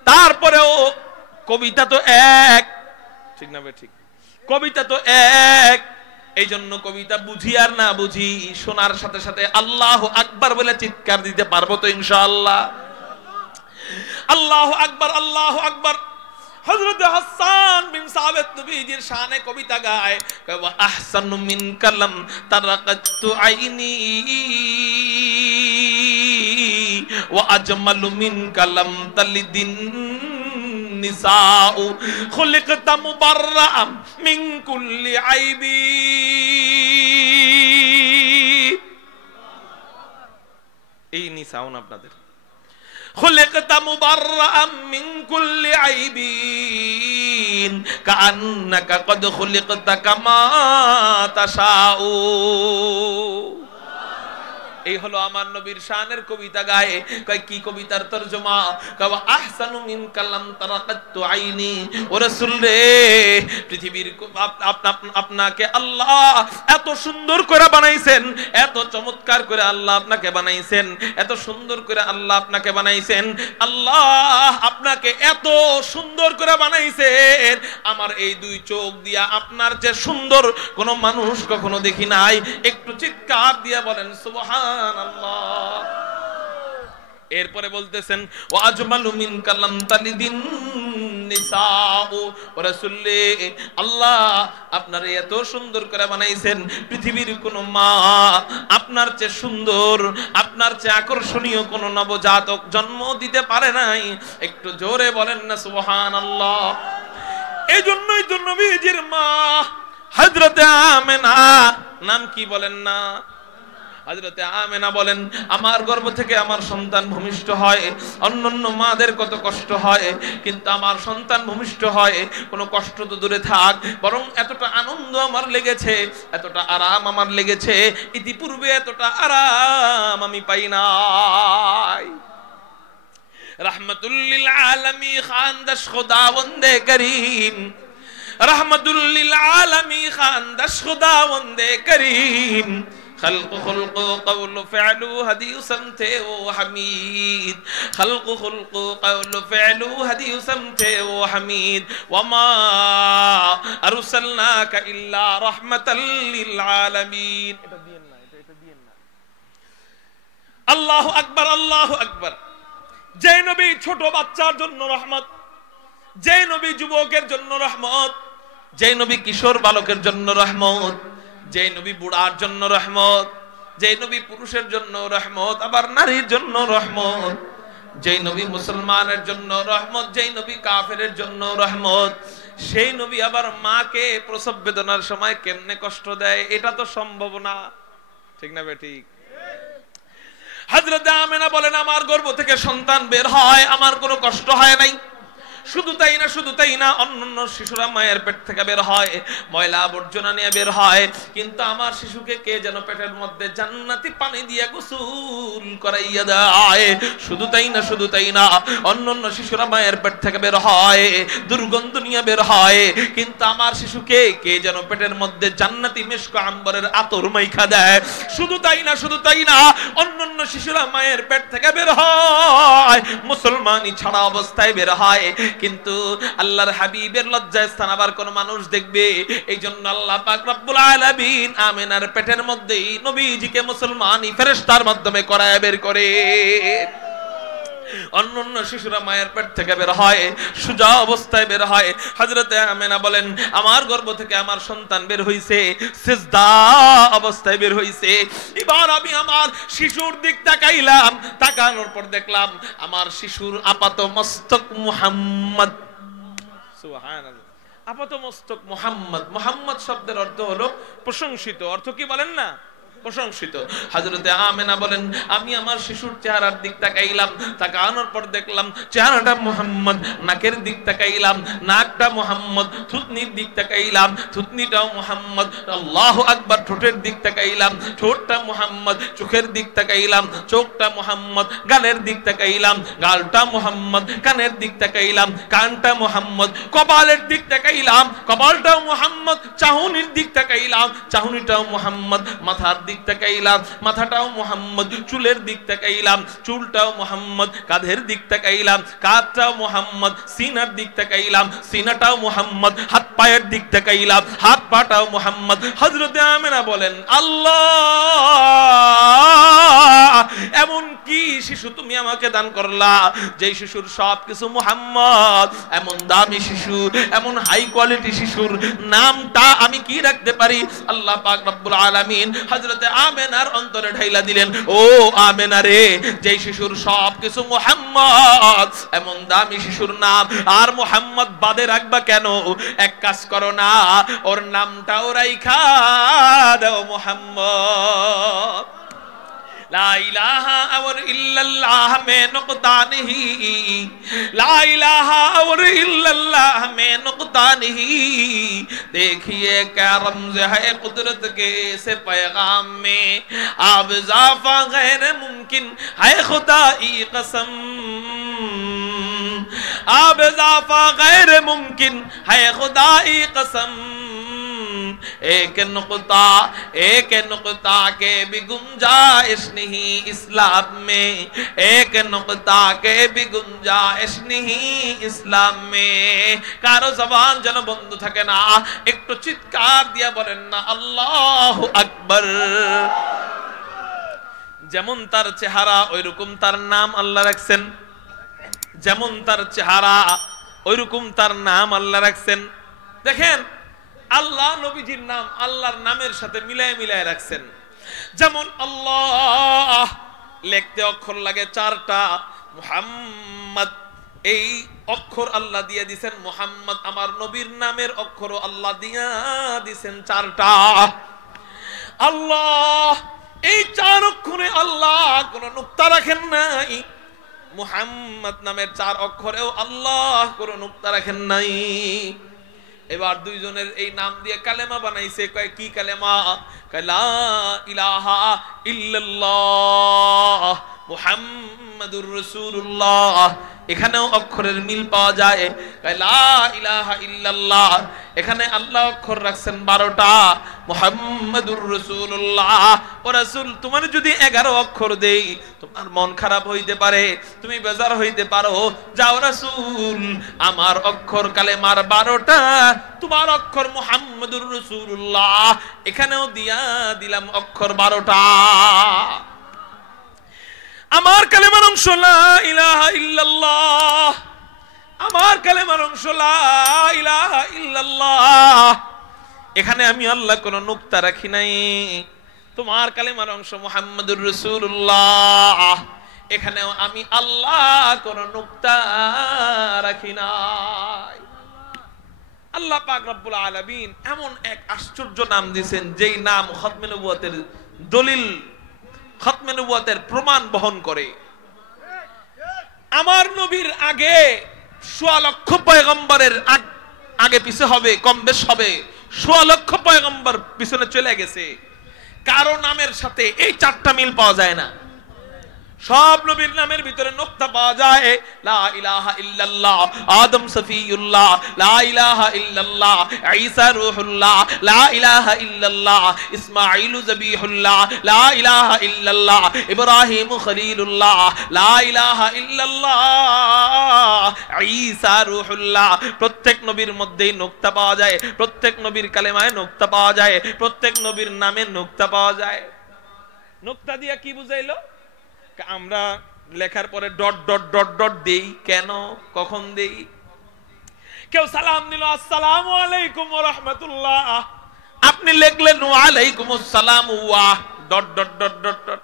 তারপরেও কবিতা তো এক, ঠিক না ঠিক? কবিতা তো এক। এই জন্য কবিতা বুঝি আর না বুঝি, শোনার সাথে সাথে আল্লাহু আকবার বলে চিৎকার দিতে পারবো তো ইনশাআল্লাহ? আল্লাহু আকবার, আল্লাহু আকবার। হযরত হাসান বিন সাবিত নবীজির শানে কবিতা গায়, ওয়া আহসানু মিন কালাম তারাকাতু আইনি ওয়া আজমালু মিন কালাম তালিদিন নিসাউ খুলিকতা মুবাররাআম মিন কুল্লি আইবি। এই নিসাউন আপনাদের খুলিকতা মুবাররাআম মিন কুল্লি আইবিন কাআন্নাকা কদ খুলিকতা কামা তাশাউ। এই হলো আমার নবীর শানের কবিতা গায়ে। কয় কি কবিতার তরজমা? কয় আহসানু মিন কালাম তারাকাতু আইনি। ও রাসূল রে, পৃথিবীর আপনাকে আল্লাহ এত সুন্দর করে বানাইছেন, এত চমৎকার করে আল্লাহ আপনাকে বানাইছেন, এত সুন্দর করে আল্লাহ আপনাকে বানাইছেন। আল্লাহ আপনাকে এত সুন্দর করে বানাইছেন, আমার এই দুই চোখ দিয়া আপনার যে সুন্দর কোন মানুষ কখনো দেখি নাই। একটু চিৎকার দিয়া বলেন সুবহান। এরপরে বলতেছেন ওয়া আজমালু মিন কালাম তালিদিন নিসাউ। রাসূল আল্লাহ আপনার এত সুন্দর করে বানাইছেন, পৃথিবীর কোন মা আপনার চেয়ে সুন্দর, আপনার চেয়ে আকর্ষণীয় কোন নবজাতক জন্ম দিতে পারে নাই। একটু জোরে বলেন না সুবহানাল্লাহ। এই জন্যই তো নবীজির মা হযরতে আমেনা, নাম কি বলেন না? হযরতে আমেনা বলেন আমার গর্ভ থেকে আমার সন্তান ভূমিষ্ঠ হয়, অন্যান্য মাদের কত কষ্ট হয়, কিন্তু আমার সন্তান ভূমিষ্ঠ হয় কোনো কষ্ট তো দূরে থাক, বরং এতটা আনন্দ আমার লেগেছে, এতটা আরাম আমার লেগেছে, ইতিপূর্বে এতটা আরাম আমি পাই নাই। रहमतुल लिल आलमी खानदश खुदावंदे करीम, रहमतुल लिल आलमी खानदश खुदावंदे करीम, खल्क़ खुल्क़ क़ौल फ़िअल हदी समते वो हमीद, खल्क़ खुल्क़ क़ौल फ़िअल हदी समते वो हमीद, वमा अरसलनाका इल्ला रहमतल लिल आलमीन। अल्लाहु अकबर, अल्लाहु अकबर। যে নবী ছোট বাচ্চার জন্য রহমত, যে নবী যুবকের জন্য রহমত, যে নবী কিশোর বালকের জন্য রহমত, যে নবী বুড়ার জন্য রহমত, যে নবী পুরুষের জন্য রহমত, আবার নারীর জন্য রহমত, যে নবী মুসলমানের জন্য রহমত, যে নবী কাফেরের জন্য রহমত, সেই নবী আবার মাকে প্রসব বেদনার সময় কেমনে কষ্ট দেয় এটা তো সম্ভব না, ঠিক না বেঠিক? হযরত আমেনা বলেন আমার গর্ভ থেকে সন্তান বের হয়, আমার কোনো কষ্ট হয় নাই। শুধু তাই না, শুধু তাই না, অন্যান্য শিশুরা মায়ের পেট থেকে বের হয়, ময়লা আবর্জনা নিয়ে বের হয়, কিন্তু আমার শিশুকে কে যেন পেটের মধ্যে জান্নাতি পানি দিয়ে গোসল করাইয়া দেয়। শুধু তাই না, শুধু তাই না, অন্যান্য শিশুরা মায়ের পেট থেকে বের হয়, দুর্গন্ধ নিয়ে বের হয়, কিন্তু আমার শিশুকে কে যেন পেটের মধ্যে জান্নাতি মিশক আম্বরের আতর মাইখা দেয়। শুধু তাই না, শুধু তাই না, অন্যান্য শিশুরা মায়ের পেট থেকে বের হয়, মুসলমানি ছাড়া অবস্থায় বের হয়, কিন্তু আল্লাহর হাবিবের লজ্জায় স্থান আবার কোন মানুষ দেখবে। এই জন্য আল্লাহ পাক রব্বুল আলামিন আমেনার পেটের মধ্যেই নবীজিকে মুসলমানি ফেরেশতার মাধ্যমে করায় বের করে। অন্যান্য শিশুরা মায়ের পেট থেকে বের হয়, সুজা অবস্থায় বের হয়। হযরতে আমেনা বলেন আমার গর্ভ থেকে আমার সন্তান বের হইছে, সিজদা অবস্থায় বের হইছে। এবার আমি আমার শিশুর দিক তাকাইলাম, তাকানোর পর দেখলাম আমার শিশুর আপাত মস্তক মুহাম্মদ, সুবহানাল্লাহ, আপাত মস্তক মুহাম্মদ। মুহাম্মদ শব্দের অর্থ হলো প্রশংসিত। অর্থ কি বলেন না? প্রশংসিত। হযরতে আমেনা বলেন আমি আমার শিশুর চেহারার দিক তাকাইলাম, তাকানোর পর দেখলাম চেহারাটা মুহাম্মদ, নাকের দিক তাকাইলাম, নাকটা মুহাম্মদ, থুতনির দিক তাকাইলাম, থুতনিটাও মুহাম্মদ, আল্লাহু আকবার, ঠোঁটের দিক তাকাইলাম, ঠোঁটটা মুহাম্মদ, চোখের দিক তাকাইলাম, চোখটা মুহাম্মদ, গালের দিক তাকাইলাম, গালটা মুহাম্মদ, কানের দিক তাকাইলাম, কানটা মুহাম্মদ, কপালের দিক তাকাইলাম, কপালটাও মুহাম্মদ, চাহনির দিক তাকাইলাম, চাহনিটাও মুহাম্মদ, মাথার দিক তাকাইলাম, মাথাটাও মুহাম্মদ, চুলের দিক তাকাইলাম, চুলটাও মুহাম্মদ, কাঁধের দিক তাকাইলাম, কাঁধটাও মুহাম্মদ, সিনার দিক তাকাইলাম, সিনাটাও মুহাম্মদ, হাত পায়ের দিক তাকাইলাম, হাত পাটাও মুহাম্মদ। হযরতে আমেনা বলেন আল্লাহ, এমন কি শিশু তুমি আমাকে দান করলা যে শিশুর সবকিছু মুহাম্মদ, এমন দামি শিশু, এমন হাই কোয়ালিটি শিশুর নামটা আমি কি রাখতে পারি? আল্লাহ পাক রব্বুল আলামিন হযরত আমেনার অন্তরে ঢাইলা দিলেন, ও আমেনা রে, যে শিশুর সবকিছু মুহাম্মদ, এমন দামি শিশুর নাম আর মুহাম্মদ বাদে রাখবা কেন? এক কাজ করো না, ওর নামটাও রাইখা দাও মুহাম্মদ। লা ইলাহা और इल्लल्लाह में नुक्ता नहीं, ला इलाहा और इल्लल्लाह में नुक्ता नहीं। देखिए क्या रमज़ है कुदरत के से पैगाम में, आप इज़ाफ़ा गैर मुमकिन है खुदाई कसम, आप इज़ाफ़ा गैर मुमकिन है खुदाई कसम। एक नुक्ता के भी गुंजाइश नहीं इस्लाम में, एक नुक्ता के भी गुंजाइश नहीं इस्लाम में। कारो जबान जन बंद থাকে না, একটু চিৎকার দিয়া বলেন না আল্লাহু আকবার। যেমন তার চেহারা ওইরকম তার নাম আল্লাহ রাখছেন, যেমন তার চেহারা ওইরকম তার নাম আল্লাহ রাখছেন। দেখেন আল্লাহ নবীজির নাম আল্লাহর নামের সাথে মিলায় মিলায় রাখছেন। যেমন আল্লাহ লিখতে অক্ষর লাগে 4টা, মুহাম্মদ এই অক্ষর আল্লাহ দিয়ে দিবেন মুহাম্মদ, আমার নবীর নামের অক্ষরও আল্লাহ দিয়া দিবেন 4টা। আল্লাহ এই 4 নামে আল্লাহ কোন নুক্তা রাখেন নাই, মুহাম্মদ নামের 4 অক্ষরেও আল্লাহ কোন নুক্তা রাখেন নাই। এবার দুইজনের এই নাম দিয়ে কালেমা বানাইছে। কয় কি কালেমা? কয় লা ইলাহা ইল্লাল্লাহ মুহাম্মাদুর রাসূলুল্লাহ। এখানেও অক্ষরের মিল পাওয়া যায়। কয় লা ইলাহা ইল্লাল্লাহ, এখানে আল্লাহ অক্ষর রাখছেন 12টা, মুহাম্মাদুর রাসূলুল্লাহ। ও রাসূল, তোমার যদি 11 অক্ষর দেই তোমার মন খারাপ হইতে পারে, তুমি বেজার হইতে পারো। যাও রাসূল, আমার অক্ষর কালেমার 12টা, তোমার অক্ষর মুহাম্মাদুর রাসূলুল্লাহ, এখানেও দিয়া দিলাম অক্ষর 12টা। আমার কালেমার অংশ লা ইলাহা ইল্লাল্লাহ, আমার কালেমার অংশ লা ইলাহা ইল্লাল্লাহ। এখানে আমি আল্লাহ কোন নুক্তা রাখি নাই। তোমার কালেমার অংশ মুহাম্মাদুর রাসূলুল্লাহ, এখানেও আমি আল্লাহ কোন নুক্তা রাখি নাই। আল্লাহ পাক রব্বুল আলামিন এমন এক আশ্চর্য নাম দিয়েছেন যেই নাম খতমে নবুয়তের দলিল, খতমে নবুয়তের প্রমাণ বহন করে। আমার নবীর আগে 1.25 লক্ষ পয়গম্বরের আগে পিছে হবে, কম বেশ হবে, 1.25 লক্ষ পয়গম্বর পিছনে চলে গেছে। কারো নামের সাথে এই 4টা মিল পাওয়া যায় না। সব নবীর নামের ভিতরে নুকতা পাওয়া যায়। লা ইলাহা ইল্লাল্লাহ আদম সফিউল্লাহ, লা ইলাহা ইল্লাল্লাহ ঈসা রূহুল্লাহ, লা ইলাহা ইল্লাল্লাহ ইসমাঈল যবিহুল্লাহ, লা ইলাহা ইল্লাল্লাহ ইব্রাহিম খলিলুল্লাহ, লা ইলাহা ইল্লাল্লাহ ঈসা রূহুল্লাহ। প্রত্যেক নবীর মধ্যেই নুকতা পাওয়া যায়, প্রত্যেক নবীর কালেমায় নুকতা পাওয়া যায়, প্রত্যেক নবীর নামে নুকতা পাওয়া যায়। নুকতা দিয়া কি বুঝাইলো? আমরা লেখার পরে ডট ডট ডট ডট দেই কেন, কখন দেই? কেউ সালাম দিল আসসালামু আলাইকুম ওয়া রাহমাতুল্লাহ, আপনি লিখলেন ওয়া আলাইকুমুস সালাম ওয়া dot dot dot dot dot,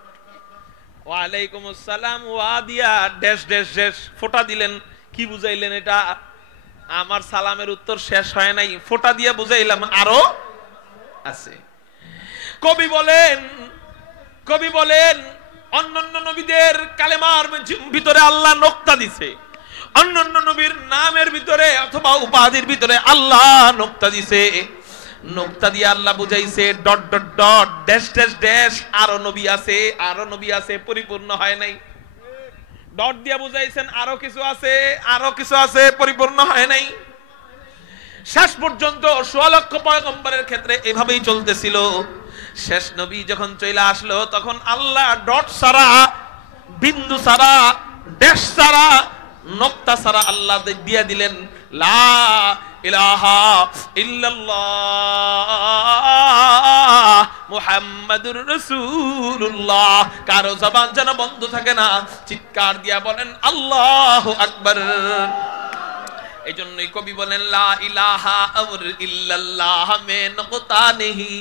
ওয়া আলাইকুমুস সালাম ওয়া দিয়া ড্যাশ ড্যাশ ড্যাশ ফোঁটা দিলেন। কি বুঝাইলেন এটা? আমার সালামের উত্তর শেষ হয় নাই, ফোঁটা দিয়া বুঝাইলাম আরো আছে। কবি বলেন অন্যান্য নবীদের কালেমার ভিতরে আল্লাহ নুকতা দিছে, অন্যান্য নবীর নামের ভিতরে অথবা উপাধির ভিতরে আল্লাহ নুকতা দিছে। নুকতা দিয়ে আল্লাহ বুঝাইছে dot dot dot dash dash dash, আরো নবী আছে, আরো নবী আছে, পরিপূর্ণ হয় নাই। ডট দিয়ে বুঝাইছেন আরো কিছু আছে, আরো কিছু আছে, পরিপূর্ণ হয় নাই। শেষ পর্যন্ত 1.25 লক্ষ পয়গম্বরের ক্ষেত্রে এভাবেই চলতেছিল। শেষ নবী যখন চলে আসলো তখন আল্লাহ ডট সারা, বিন্দু সারা, ড্যাশ সারা, নক্তা সারা আল্লাহ দিয়ে দিলেন লা ইলাহা ইল্লাল্লাহ মুহাম্মাদুর রাসূলুল্লাহ। কারো জবান যেন বন্ধ থাকে না, চিৎকার দিয়া বলেন আল্লাহু আকবার। এই জন্যই কবি বলেন লা ইলাহা और ইল্লাল্লাহ में नुक्ता नहीं,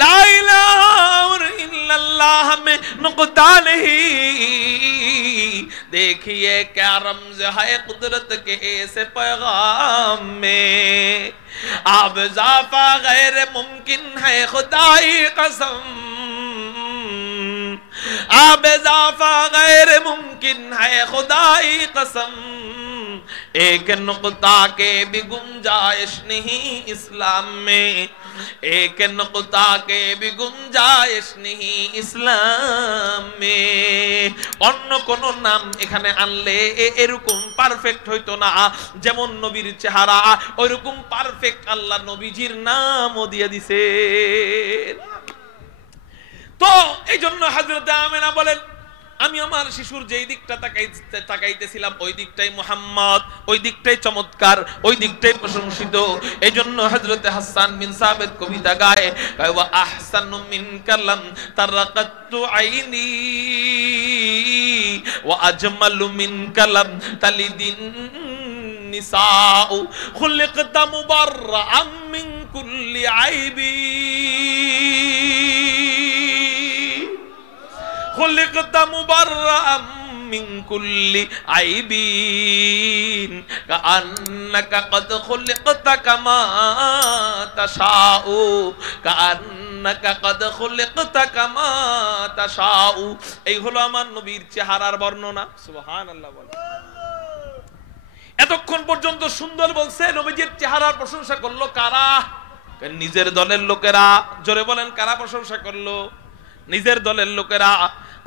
ला इलाहा और इल्लल्लाह में नुक्ता नहीं। देखिए क्या रमज है कुदरत के ऐसे पैगाम में, अब इजाफा गैर मुमकिन है खुदाई कसम, अब इजाफा गैर मुमकिन है खुदाई कसम। एक नुक्ता के भी गुंजाइश नहीं इस्लाम में, एक नुक्ता के भी गुंजाइश नहीं इस्लाम में। অন্য কোন নাম এখানে আনলে এরকম পারফেক্ট হইতো না। যেমন নবীর চেহারা ওইরকম পারফেক্ট আল্লাহ নবীজির নামও দিয়ে দিছে। তো এই জন্য হযরত আমেনা বলেন আমি আমার শিশুর যেই দিকটা তাকাইতেছিলাম ওই দিকটাই মুহাম্মদ, ওই দিকটাই চমৎকার, ওই দিকটাই প্রশংসিত। এইজন্য হযরত হাসান বিন সাবিত কবিতা গায়, ওয়া আহসানু মিন কালাম তারাকাতু আইনি ওয়া আজমালু মিন কালাম তালিদিন নিসাউ খুলিকতা মুবাররাআম মিন কুল্লি আইবি خلقت مبرأ من كل عيب كأنك قد خلقت كما تشاء كأن ইন্নাকা কাদ খুলিকতা কামা তাশাউ। এই হলো আমার নবীর চেহারার বর্ণনা। সুবহানাল্লাহ বলেন। এতক্ষণ পর্যন্ত সুন্দর বলছে, নবীজির চেহারার প্রশংসা করলো কারা? নিজের দলের লোকেরা। জোরে বলেন, কারা প্রশংসা করলো? নিজের দলের লোকেরা।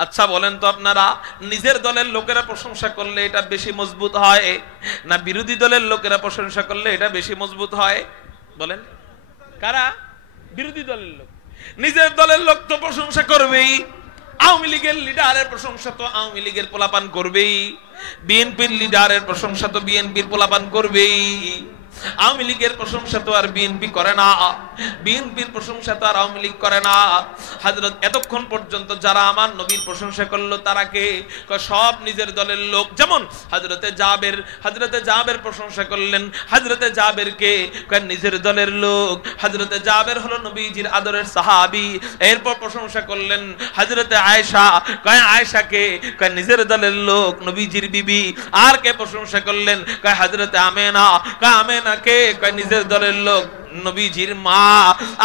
আচ্ছা বলেন তো আপনারা, নিজের দলের লোকেরা প্রশংসা করলে এটা বেশি মজবুত হয় না বিরোধী দলের লোকেরা প্রশংসা করলে এটা বেশি মজবুত হয়? বলেন কারা? বিরোধী দলের লোক। নিজের দলের লোক তো প্রশংসা করবেই, আওয়ামী লীগের লিডারের প্রশংসা তো আওয়ামী লীগের পোলাপান করবেই, বিএনপির লিডারের প্রশংসা তো বিএনপির পোলাপান করবেই। আওয়ামী লীগের প্রশংসা তো আর বিএনপি করে না, বিএনপির প্রশংসা তো আর আওয়ামী লীগ করে না। হযরত এতক্ষণ পর্যন্ত যারা আমার নবীর প্রশংসা করলো তারা কে? সব নিজের দলের লোক। যেমন হযরতে জাবের প্রশংসা করলেন। হযরতে জাবের কে? নিজের দলের লোক। হযরতে জাবের হলো নবীজির আদরের সাহাবী। এরপর প্রশংসা করলেন হযরতে আয়েশা। আয়েশা কে? নিজের দলের লোক, নবীজির বিবি। আর কে প্রশংসা করলেন? হযরতে আমেনা। আমেনা কে? নিজের দলের লোক, নবীজির মা।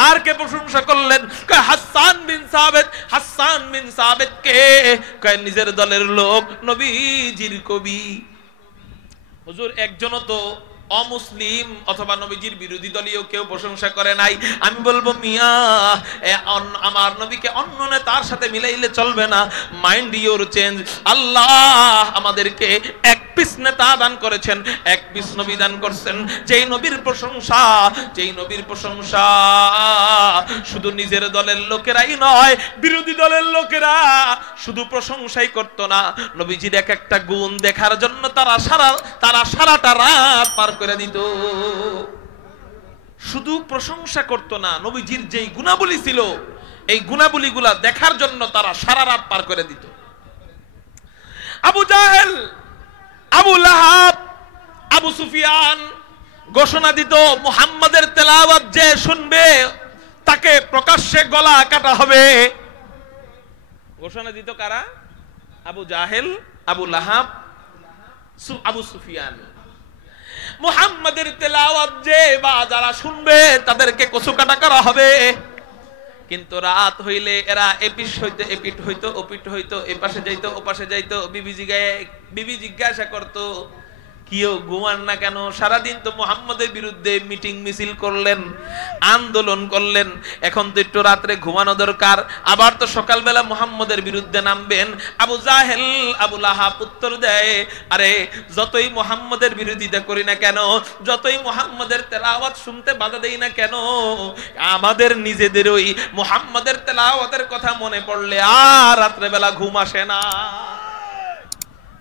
আর কে প্রশংসা করলেন? হাসান বিন সাবিত কে? নিজের দলের লোক, নবীজির কবি। হুজুর একজনও তো অমুসলিম অথবা নবীজির বিরোধী দলীয় কেউ প্রশংসা করে নাই। আমি বলবো মিয়া, আমার নবীকে অন্য নেতার সাথে মিলাইলে চলবে না। Mind your change. আল্লাহ আমাদেরকে এক পিস নেতা দান করেছেন, এক পিস নবী দান করছেন। যেই নবীর প্রশংসা শুধু নিজের দলের লোকেরাই নয়, বিরোধী দলের লোকেরা শুধু প্রশংসাই করতো না, নবীজির এক একটা গুণ দেখার জন্য তারা সারাটা রাত পার করে দিত। শুধু প্রশংসা করতো না, নবীজির যেই গুণাবলী ছিল এই গুণাবলীগুলা দেখার জন্য তারা সারা রাত পার করে দিত। আবু জাহেল, আবু লাহাব, আবু সুফিয়ান ঘোষণা দিত মুহাম্মাদের তেলাওয়াত যে শুনবে তাকে প্রকাশ্যে গলা কাটা হবে। ঘোষণা দিত কারা? আবু জাহেল, আবু লাহাব, আবু সুফিয়ান। মুহাম্মাদের তেলাওয়াত যে বা যারা শুনবে তাদেরকে কচু কাটা করা হবে। কিন্তু রাত হইলে এরা এপিস হইতো এপিট হইতো ওপিট হইতো, এপাশে যাইতো ওপাশে যাইতো। বিবি জিজ্ঞাসা করতো কিও ঘুমান না কেন? সারাদিন তো মুহাম্মাদের বিরুদ্ধে মিটিং মিছিল করলেন, আন্দোলন করলেন, এখন তো একটু রাত্রে ঘুমানো দরকার, আবার তো সকালবেলা মুহাম্মাদের বিরুদ্ধে নামবেন। আবু জাহেল, আবু লাহাব উত্তর দেয়, আরে যতই মুহাম্মাদের বিরোধিতা করি না কেন, যতই মুহাম্মাদের তেলাওয়াত শুনতে বাধা দেই না কেন, আমাদের নিজেদেরই মুহাম্মাদের তেলাওয়াতের কথা মনে পড়লে আর রাত্রে বেলা ঘুম আসে না।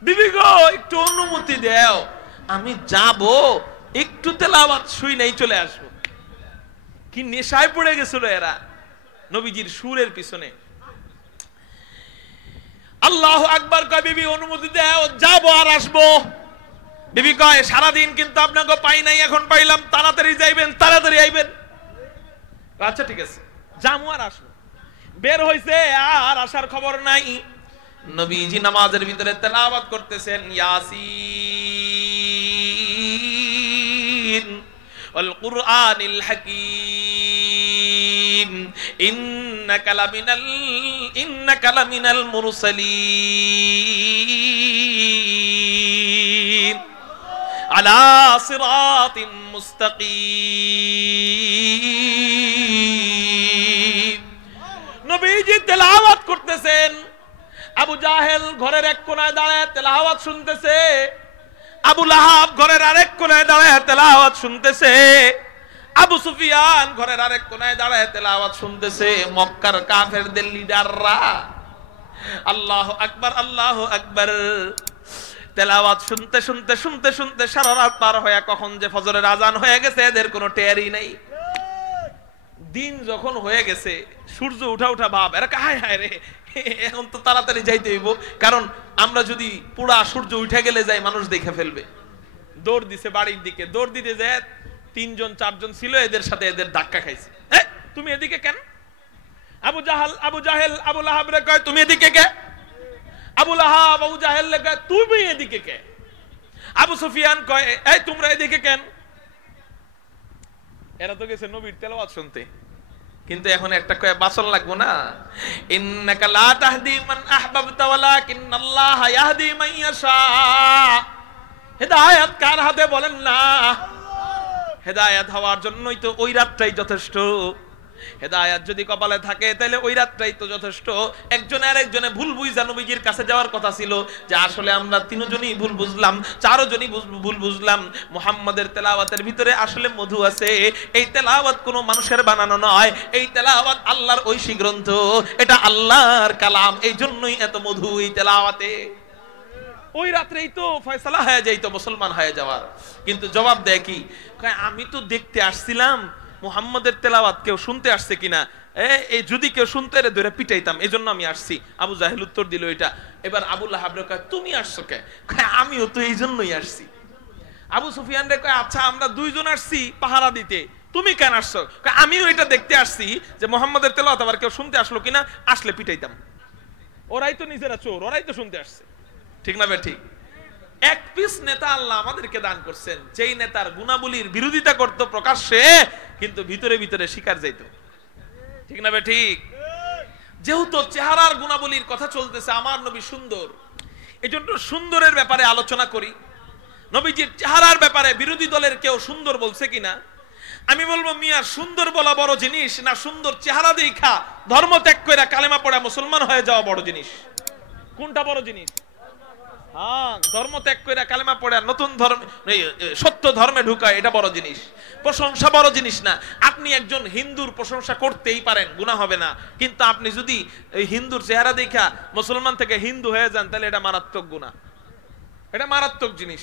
বিবি গো একটু অনুমতি দাও, আমি যাব, একটু তেলাওয়াত শুই নাই চলে আসবো। কি নেশায় পড়ে গেছিল এরা নবীজির সুরের পিছনে। আল্লাহু আকবার কয়, বিবি অনুমতি দাও, যাব আর আসবো। বিবি কয় সারাদিন কিন্তু আপনাকে পাই নাই, এখন পাইলাম, তাড়াতাড়ি যাইবেন, তাড়াতাড়ি আইবেন। আচ্ছা ঠিক আছে, যামু আর আসবো। বের হইছে আর আসার খবর নাই। নবীজি নামাজের ভিতরে তেলাওয়াত করতেছেন ইয়াসিন ওয়াল কুরআনিল হাকীম ইন্নাকা লামিনাল মুরসালিন আলা সিরাতিম মুস্তাকিম। নবীজি তেলাওয়াত করতেছেন, আবু জাহেল ঘরের এক কোনায় দাঁড়ায় তেলাওয়াত শুনতেছে, আবু লাহাব ঘরের আরেক কোনায় দাঁড়ায় তেলাওয়াত শুনতেছে, আবু সুফিয়ান ঘরের আরেক কোনায় দাঁড়ায় তেলাওয়াত শুনতেছে। মক্কার কাফেরদের লিডাররা আল্লাহু আকবার আল্লাহু আকবার তেলাওয়াত শুনতে শুনতে শুনতে শুনতে সারা রাত পার হয়ে কখন যে ফজরের আজান হয়ে গেছে এদের কোনো টেরই নাই। দিন যখন হয়ে গেছে, সূর্য উঠা উঠা ভাব, এরা হায় হায় রে, এখন তো তাড়াতাড়ি যাইতে হইব, কারণ আমরা যদি পুরা সূর্য উঠে গেলে যাই মানুষ দেখে ফেলবে। দৌড় দিছে বাড়ির দিকে, দৌড় দিতে যায় 3জন 4জন ছিল, এদের সাথে এদের ধাক্কা খাইছে। তুমি এদিকে কেন? আবু জাহেল আবু লাহাব রে কয় তুমি এদিকে কে? আবু লাহাব আবু জাহেল রে কয় তুমি এদিকে কে? আবু সুফিয়ান কয় এই তোমরা এদিকে কেন? এরা তো গেছে নবীর তেলাওয়াত শুনতে, কিন্তু এখন একটা কয়ে বাসন লাগবো না, ইন্নাকা লা তাহদি মান আহবাবতা ওয়ালাকিন্নাল্লাহা ইয়াহদি মান ইয়াশা। হেদায়েত কার হাতে বলেন না? হেদায়েত হওয়ার জন্যই তো ওই রাতটাই যথেষ্ট। হেদায়েত যদি কপালে থাকে তাহলে ওই রাতটাই তো যথেষ্ট। একজনে আরেকজনে ভুল বুঝা নবীজির কাছে যাওয়ার কথা ছিল, যে আসলে আমরা তিনজনই ভুল বুঝলাম, চারজনই ভুল বুঝলাম। মুহাম্মাদের তেলাওয়াতের ভিতরে আসলে মধু আছে। এই তেলাওয়াত কোনো মানুষের বানানো নয়, এই তেলাওয়াত আল্লাহর ঐশী গ্রন্থ, এটা আল্লাহর কালাম। এই জন্যই এত মধু এই তেলাওয়াতে। ওই রাত্রেই তো ফয়সালা হয়ে যাইতো মুসলমান হয়ে যাওয়ার। কিন্তু জবাব দেয় কি, আমি তো দেখতে আসছিলাম মুহাম্মাদের তেলাওয়াত কেউ শুনতে আসছে কিনা, এই যদি কেউ শুনতে রে ধরে পিটাইতাম, এই জন্য আমি আসছি। আবু জাহেল উত্তর দিল এটা। এবার আবু লাহাব রে কয়, তুমি আসছো কে? আমিও তো এই জন্যই আসছি। আবু সুফিয়ান রে কয়, আচ্ছা আমরা দুইজন আসছি পাহারা দিতে, তুমি কেন আসছো? আমিও এটা দেখতে আসছি যে মুহাম্মাদের তেলাওয়াত আবার কেউ শুনতে আসলো কিনা, আসলে পিটাইতাম। ওরাই তো নিজেরা চোর, ওরাই তো শুনতে আসছে। ঠিক না ভাই? ঠিক। এক পিস নেতা আল্লাহ আমাদেরকে দান করছেন, যেই নেতার গুণাবলীর বিরোধিতা করতো প্রকাশ্যে, কিন্তু ভিতরে ভিতরে শিকার যাইতো। ঠিক না ভাই? ঠিক। যেহেতু চেহারার গুণাবলীর কথা চলতেছে, আমার নবী সুন্দর, এই জন্য সুন্দরের ব্যাপারে আলোচনা করি। নবীজির চেহারার ব্যাপারে বিরোধী দলের কেউ সুন্দর বলছে কিনা, আমি বলবো মিয়া সুন্দর বলা বড় জিনিস না, সুন্দর চেহারা দেখা ধর্ম ত্যাগ করে কালেমা পড়া মুসলমান হয়ে যাওয়া বড় জিনিস? কোনটা বড় জিনিস? হ্যাঁ, ধর্ম ত্যাগ করে কালেমা পড়ে নতুন ধর্ম, সত্য ধর্মে ঢুকা, এটা বড় জিনিস। প্রশংসা বড় জিনিস না। আপনি একজন হিন্দুর প্রশংসা করতেই পারেন, গুনাহ হবে না। কিন্তু আপনি যদি হিন্দুর চেহারা দেখা মুসলমান থেকে হিন্দু হয়ে যান, তাহলে এটা মারাত্মক গুনাহ, এটা মারাত্মক জিনিস।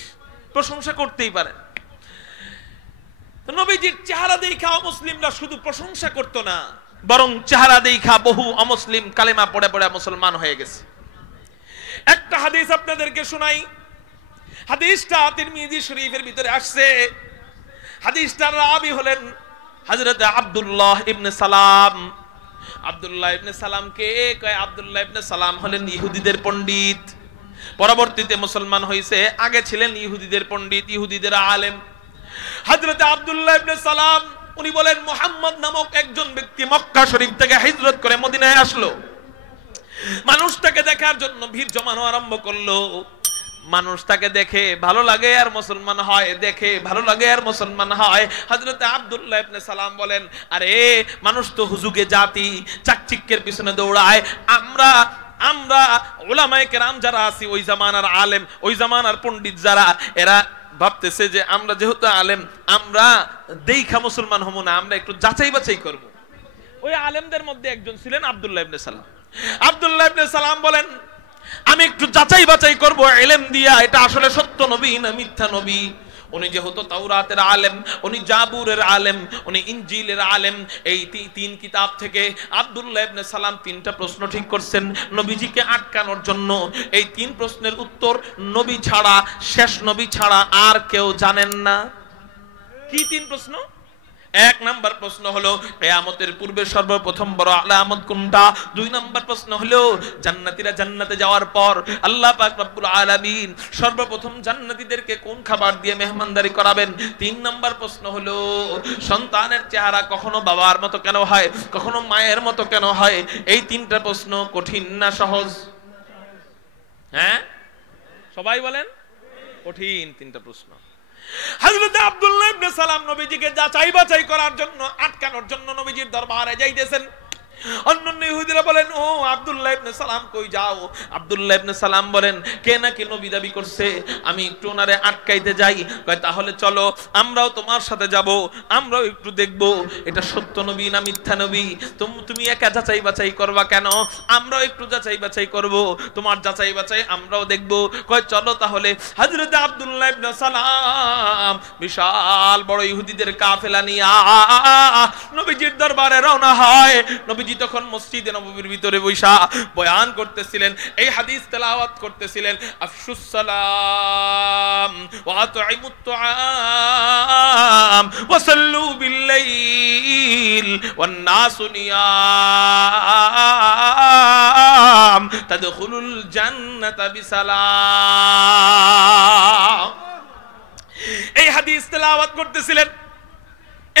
প্রশংসা করতেই পারেন। নবীজির চেহারা দেখা অমুসলিমরা শুধু প্রশংসা করতো না, বরং চেহারা দেখা বহু অমুসলিম কালেমা পড়ে পড়ে মুসলমান হয়ে গেছে। একটা হাদিস আপনাদেরকে শোনাই। হাদিসটা তিরমিজি শরীফের ভিতরে আসছে। হাদিসটার রাবি হলেন হযরত আব্দুল্লাহ ইবনে সালাম। আব্দুল্লাহ ইবনে সালাম কে কয়? আব্দুল্লাহ ইবনে সালাম হলেন ইহুদিদের পণ্ডিত, পরবর্তীতে মুসলমান হয়েছে। আগে ছিলেন ইহুদিদের পণ্ডিত, ইহুদিদের আলেম। হযরত আব্দুল্লাহ ইবনে সালাম উনি বলেন, মুহাম্মদ নামক একজন ব্যক্তি মক্কা শরীফ থেকে হিজরত করে মদিনায় আসলো। মানুষ তাকে দেখার জন্য ভিড় জমানো আরম্ভ করলো। মানুষ তাকে দেখে ভালো লাগে আর মুসলমান হয়, দেখে ভালো লাগে আর মুসলমান হয়। হযরত আব্দুল্লাহ ইবনে সালাম বলেন, আরে মানুষ তো হুজুগে জাতি, চাকচিক্যের পিছনে দৌড়ায়। আমরা উলামায়ে কেরাম যারা আছি, ওই জামানার আলেম, ওই জামানার পণ্ডিত যারা, এরা ভাবতেছে যে আমরা যেহেতু আলেম, আমরা দেখা মুসলমান হবো না, আমরা একটু যাচাই বাছাই করব। ওই আলেমদের মধ্যে একজন ছিলেন আব্দুল্লাহ ইবনে সালাম। আব্দুল্লাহ ইবনে সালাম বলেন, আমি একটু যাচাই বাছাই করব ইলম দিয়া, এটা আসলে সত্য নবী না মিথ্যা নবী। উনি যেহেতু তাওরাতের আলেম, উনি জাবুরের আলেম, উনি ইনজিলের আলেম, এই তিন কিতাব থেকে আব্দুল্লাহ ইবনে সালাম তিনটা প্রশ্ন ঠিক করছেন নবীজিকে আটকানোর জন্য। এই তিন প্রশ্নের উত্তর নবী ছাড়া, শেষ নবী ছাড়া আর কেউ জানেন না। কি তিন প্রশ্ন? এক নাম্বার প্রশ্ন হলো কিয়ামতের পূর্বে সর্বপ্রথম বড় আলামত কোনটা? দুই নাম্বার প্রশ্ন হলো জান্নাতীরা জান্নাতে যাওয়ার পর আল্লাহ পাক রব্বুল আলামিন সর্বপ্রথম জান্নাতীদেরকে কোন খাবার দিয়ে মেহমানদারি করাবেন? তিন নাম্বার প্রশ্ন হলো সন্তানের চেহারা কখনো বাবার মতো কেন হয়, কখনো মায়ের মতো কেন হয়? এই তিনটা প্রশ্ন কঠিন না সহজ? হ্যাঁ, সবাই বলেন কঠিন তিনটা প্রশ্ন। হযরত আব্দুল্লাহ ইবনে সালাম নবীজিকে যাচাই বাছাই করার জন্য, আটকানোর জন্য নবীজির দরবারে যাইতেছেন। অন্যান্য ইহুদিরা বলেন, ও আব্দুল্লাহ ইবনে সালাম কই যাও? আব্দুল্লাহ ইবনে সালাম বলেন, কে নাকি নবী দাবি করছে, আমি একটু ওনারে আটকাইতে যাই। কয় তাহলে চলো, আমরাও তোমার সাথে যাব, আমরাও একটু দেখব এটা সত্য নবী না মিথ্যা নবী। তুমি একা যাচাই বাছাই করবা কেন? আমরাও একটু যাচাই বাছাই করব, তোমার যাচাই বাছাই আমরাও দেখব। কয় চলো তাহলে। হযরত আব্দুল্লাহ ইবনে সালাম বিশাল বড় ইহুদিদের কাফেলা নিয়ে নবীজির দরবারে রওনা হয়। নবীজি তখন মসজিদে নববীর ভিতরে বসা বয়ান করতেছিলেন, এই হাদিস তেলাওয়াত করতেছিলেন, আফশুস সালাম ওয়া আতঈমুত তুআম ওয়া সাল্লু বিল-লাইল ওয়ান নাসু নিয়াম তাদখুলুল জান্নাতা বিসালাম। এই হাদিস তেলাওয়াত করতেছিলেন।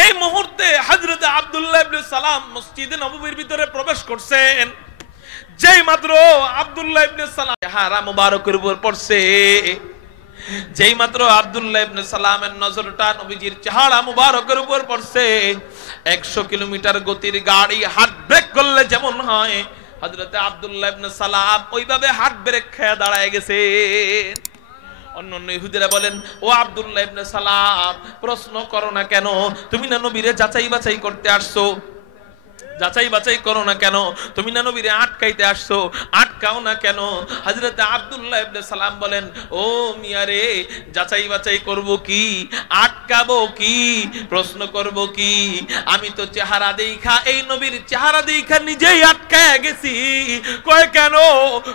এই মুহূর্তে হযরত আব্দুল্লাহ ইবনে সালাম মসজিদে নববীর ভিতরে প্রবেশ করছেন। যেই মাত্র আব্দুল্লাহ ইবনে সালাম চেহারা মুবারকের উপর পড়ছে, যেই মাত্র আব্দুল্লাহ ইবনে সালামের নজরটা নবীজির চেহারা মুবারকের উপর পড়ছে, 100 কিলোমিটার গতির গাড়ি হার্ট ব্রেক করলে যেমন হয়, হযরত আব্দুল্লাহ ইবনে সালাম ওইভাবে হার্ট ব্রেক খেয়ে দাঁড়ায় গেছে। অন্যান্য ইহুদিরা বলেন, ও আব্দুল্লাহ ইবনে সালাম, প্রশ্ন করো না কেন? তুমি না নবীরে যাচাই বাছাই করতে আসছো, যাচাই বাছাই করো না কেন? তুমি না নবীরে আটকাইতে আসছো, আটকাও না কেন? হযরত আব্দুল্লাহ ইবনে সালাম বলেন, ও মিয়া রে, যাচাই বাছাই করব কি, আটকাবো কি, প্রশ্ন করব কি? আমি তো চেহারা দেখা, এই নবীর চেহারা দেখা নিজেই আটকায় গেছি। কয় কেন?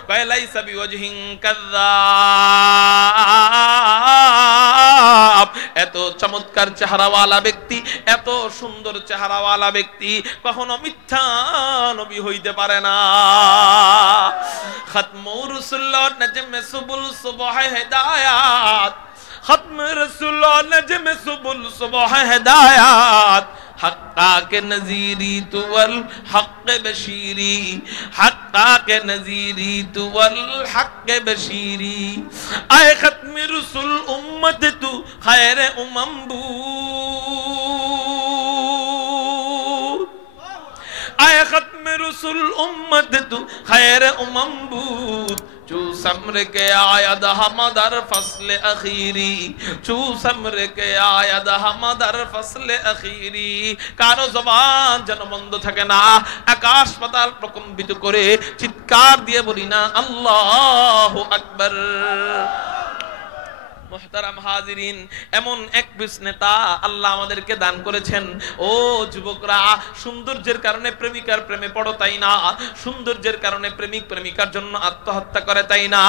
কয় লাইসা বিওয়াজহিন কাযাব, এত চমৎকার চেহারাওয়ালা ব্যক্তি, এত সুন্দর চেহারাওয়ালা ব্যক্তি কখনো মিথ্যা নবী হইতে পারে না। খতমুর রাসূলুল্লাহ নজমে সুবুল সুবহ হিদায়াত, খতমে রাসূলুল্লাহ নজমে সুবুল সুবহ হিদায়াত, हक्का के नजीरी तू वल हक बशीरी, हक्का के नजीरी तू वल हक बशीरी, आए खत्म रसूल उम्मत तू खैर उमम बूद, आए खत्म रसूल उम्मत तू खैर उमम बूद, चू समर के आयद हमदर फसल अखीरी, चू समर के आयद हमदर फसल अखीरी। कारो जबान যেন বন্ধ থাকে না, আকাশ পাতাল প্রকম্পিত করে চিৎকার দিয়ে বলি না আল্লাহু আকবার। মুহতারাম হাজিরিন, এমন এক বিশ নেতা আল্লাহ আমাদেরকে দান করেছেন। ও যুবকরা, সৌন্দর্যের কারণে প্রেমিকার প্রেমে পড়ো তাই না, সৌন্দর্যের কারণে প্রেমিক প্রেমিকার জন্য আত্মহত্যা করে তাই না।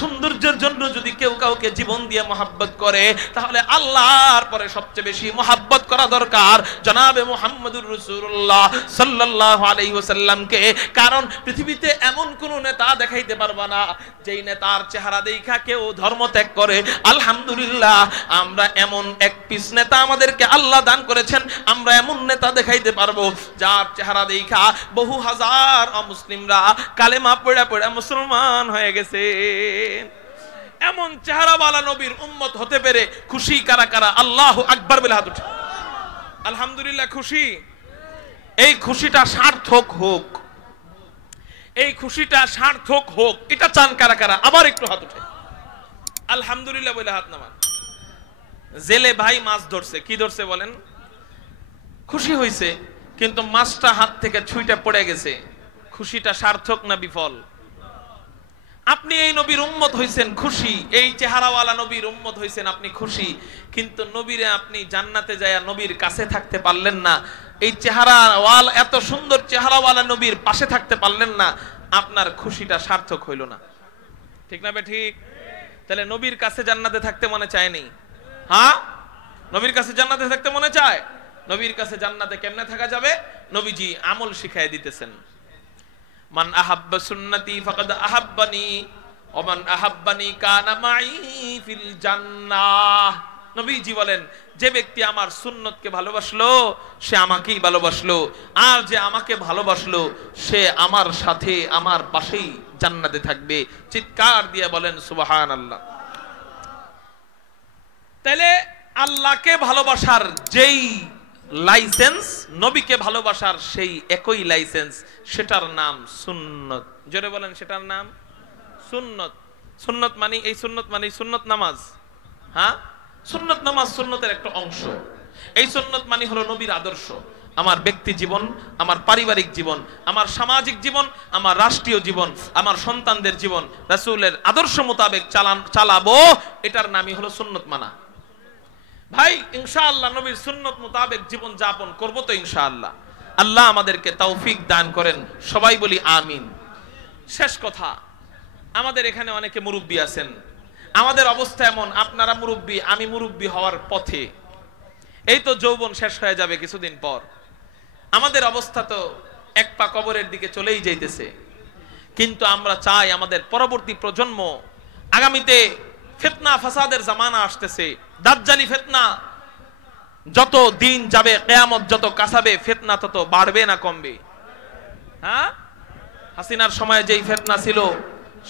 সৌন্দর্যের জন্য যদি কেউ কাউকে জীবন দিয়ে মহাব্বত করে, তাহলে আল্লাহর পরে সবচেয়ে বেশি মহাব্বত করা দরকার জনাবে মুহাম্মদুর রাসূলুল্লাহ সাল্লাল্লাহু আলাইহি ওয়াসাল্লামকে। কারণ পৃথিবীতে এমন কোন নেতা দেখাইতে পারবা না যেই নেতার চেহারা দেখা কেউ ধর্ম ত্যাগ করে। আলহামদুলিল্লাহ, আমরা এমন এক পিস নেতা আমাদেরকে আল্লাহ দান করেছেন। আমরা এমন নেতা দেখাইতে পারবো যার চেহারা দেখা বহু হাজার অমুসলিমরা কালেমা পড়ে পড়ে মুসলমান হয়ে গেছে। এমন চেহারাওয়ালা নবীর উম্মত হতে পেরে খুশি কারা কারা? আল্লাহু আকবার বলে হাত উঠে আলহামদুলিল্লাহ খুশি। এই খুশিটা সার্থক হোক, এই খুশিটা সার্থক হোক, এটা চান কারা কারা? আবার একটু হাত উঠে আলহামদুলিল্লাহ বলে হাত নামান। জেলে ভাই মাছ ধরছে, কি ধরছে বলেন? খুশি হইছে, কিন্তু মাছটা হাত থেকে ছুঁইটা পড়ে গেছে। খুশিটা সার্থক না বিফল? আপনি এই নবীর উম্মত হইছেন, খুশি। এই চেহারাওয়ালা নবীর উম্মত হইছেন, আপনি খুশি। কিন্তু নবীরে আপনি জান্নাতে যায় নবীর কাছে থাকতে পারলেন না, এই চেহারাওয়ালা, এত সুন্দর চেহারাওয়ালা নবীর পাশে থাকতে পারলেন না, আপনার খুশিটা সার্থক হইল না। ঠিক না বে ঠিক? তাহলে নবীর কাছে জান্নাতে থাকতে মনে চায়নি? হ্যাঁ, নবীর কাছে জান্নাতে থাকতে মনে চায়। নবীর কাছে জান্নাতে কেমনে থাকা যাবে? নবীজি আমল শিখাই দিতেছেন। মান আহাব্বা সুন্নতি ফাকাদ আহাব্বানি ওয়া মান আহাব্বানি কানা মাই ফিল জান্নাহ। নবীজি বলেন, যে ব্যক্তি আমার সুন্নতকে ভালোবাসলো সে আমাকেই ভালোবাসলো, আর যে আমাকে ভালোবাসলো সে আমার সাথে আমার পাশেই জান্নাতে থাকবে। চিৎকার দিয়ে বলেন সুবহানাল্লাহ। তাহলে আল্লাহকে ভালোবাসার যেই লাইসেন্স, নবীকে ভালোবাসার সেই একই লাইসেন্স, সেটার নাম সুন্নত। জোরে বলেন, সেটার নাম সুন্নত। সুন্নত মানে এই সুন্নত মানে সুন্নত নামাজ। হ্যাঁ, সুন্নত নামাজ সুন্নতের একটা অংশ। এই সুন্নত মানে হলো নবীর আদর্শ। আমার ব্যক্তি জীবন, আমার পারিবারিক জীবন, আমার সামাজিক জীবন, আমার রাষ্ট্রীয় জীবন, আমার সন্তানদের জীবন রাসূলের আদর্শ মোতাবেক চালাবো, এটার নামই হলো সুন্নত মানা। ভাই ইনশাআল্লাহ নবীর সুন্নত মোতাবেক জীবন যাপন করব তো ইনশাআল্লাহ। আল্লাহ আমাদেরকে তৌফিক দান করেন, সবাই বলি আমিন। শেষ কথা, আমাদের এখানে অনেকে মুরব্বী আছেন, আমাদের অবস্থা এমন, আপনারা মুরব্বী, আমি মুরব্বী হওয়ার পথে। এই তো যৌবন শেষ হয়ে যাবে কিছুদিন পর। আমাদের অবস্থা তো এক পা কবরের দিকে চলেই যাইতেছে। কিন্তু আমরা চাই আমাদের পরবর্তী প্রজন্ম, আগামীতে ফিতনা ফাসাদের জামানা আসতেছে, দাজ্জালি ফিতনা, যত দিন যাবে, কিয়ামত যত কাছাবে, ফিতনা তত বাড়বে না কমবে? হ্যাঁ, হাসিনার সময় যেই ফিতনা ছিল,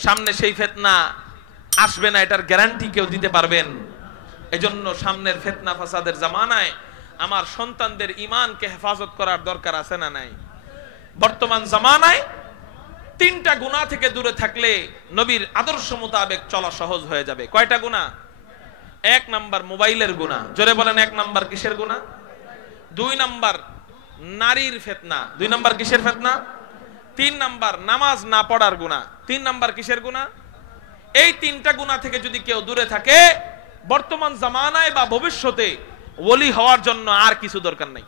সামনে সেই ফিতনা আসবে না, এটার গ্যারান্টি কেউ দিতে পারবেন? এজন্য সামনের ফিতনা ফাসাদের জামানায় আমার সন্তানদের ঈমানকে হেফাজত করার দরকার আছে না নাই? বর্তমান জামানায় তিনটা গুনাহ থেকে দূরে থাকলে নবীর আদর্শ মোতাবেক চলা সহজ হয়ে যাবে। কয়টা গুনাহ? এক নাম্বার মোবাইলের গুনাহ। জোরে বলেন, এক নাম্বার কিসের গুনাহ? দুই নাম্বার নারীর ফিতনা। দুই নাম্বার কিসের ফিতনা? তিন নাম্বার নামাজ না পড়ার গুনাহ। তিন নাম্বার কিসের গুনাহ? এই তিনটা গুনাহ থেকে যদি কেউ দূরে থাকে, বর্তমান জামানায় বা ভবিষ্যতে ওলি হওয়ার জন্য আর কিছু দরকার নাই।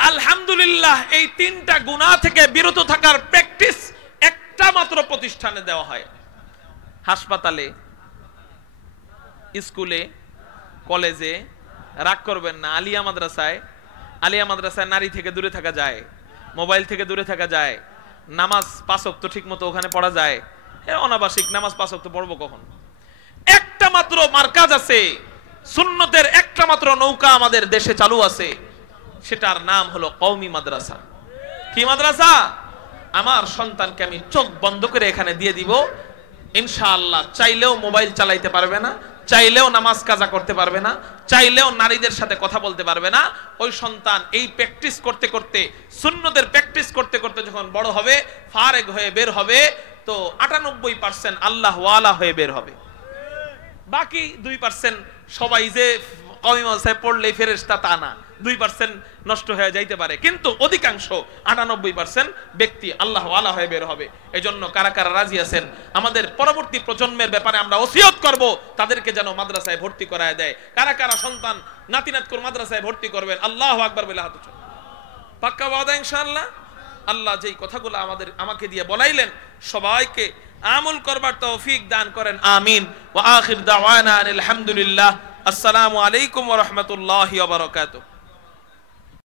আলহামদুলিল্লাহ, এই তিনটা গুনাহ থেকে বিরত থাকার প্র্যাকটিস একটা মাত্র প্রতিষ্ঠানে দেওয়া হয়। হাসপাতালে, স্কুলে, কলেজে, রাগ করবেন না, আলিয়া মাদ্রাসায়। আলিয়া মাদ্রাসায় নারী থেকে দূরে থাকা যায়, মোবাইল থেকে দূরে থাকা যায়, নামাজ 5 ওয়াক্ত ঠিক মতো ওখানে পড়া যায়। অনাবাসিক নামাজ 5 ওয়াক্ত পড়বো কখন? একটা মাত্র মার্কাজ আছে, সুন্নতের একটা মাত্র নৌকা আমাদের দেশে চালু আছে, সেটার নাম হলো কওমি মাদ্রাসা। কি মাদ্রাসা? আমার সন্তানকে আমি চোখ বন্ধ করে এখানে দিয়ে দিব, ইনশাআল্লাহ চাইলেও মোবাইল চালাইতে পারবে না, চাইলেও নামাজ কাজা করতে পারবে না, চাইলেও নারীদের সাথে কথা বলতে পারবে না। ওই সন্তান এই প্র্যাকটিস করতে করতে, সুন্নতের প্র্যাকটিস করতে করতে যখন বড় হবে, ফারেগ হয়ে বের হবে, তো 98% আল্লাহ ওয়ালা হয়ে বের হবে। বাকি 2% সবাই যে কওমি মাদ্রাসায় পড়লে ফেরেশতা তা না, 2% নষ্ট হয়ে যাইতে পারে, কিন্তু অধিকাংশ 98% ব্যক্তি আল্লাহ ওয়ালা হয়ে বের হবে। এজন্য কারা কারা রাজি আছেন আমাদের পরবর্তী প্রজন্মের ব্যাপারে আমরা ওসিয়ত করব, তাদেরকে যেন মাদ্রাসায় ভর্তি করায় দেয়? কারা কারা সন্তান নাতিনাতকুর মাদ্রাসায় ভর্তি করবেন? আল্লাহু আকবার বলে হাত উঠান। পাক্কা ওয়াদা ইনশাআল্লাহ? আল্লাহ যেই কথাগুলো আমাকে দিয়ে বলাইলেন, সবাইকে আমল করবার তৌফিক দান করেন, আমিন। ওয়া আখির দাওয়ানা আলহামদুলিল্লাহ। আসসালামু আলাইকুম ওয়া রাহমাতুল্লাহি ওয়া বারাকাতুহু।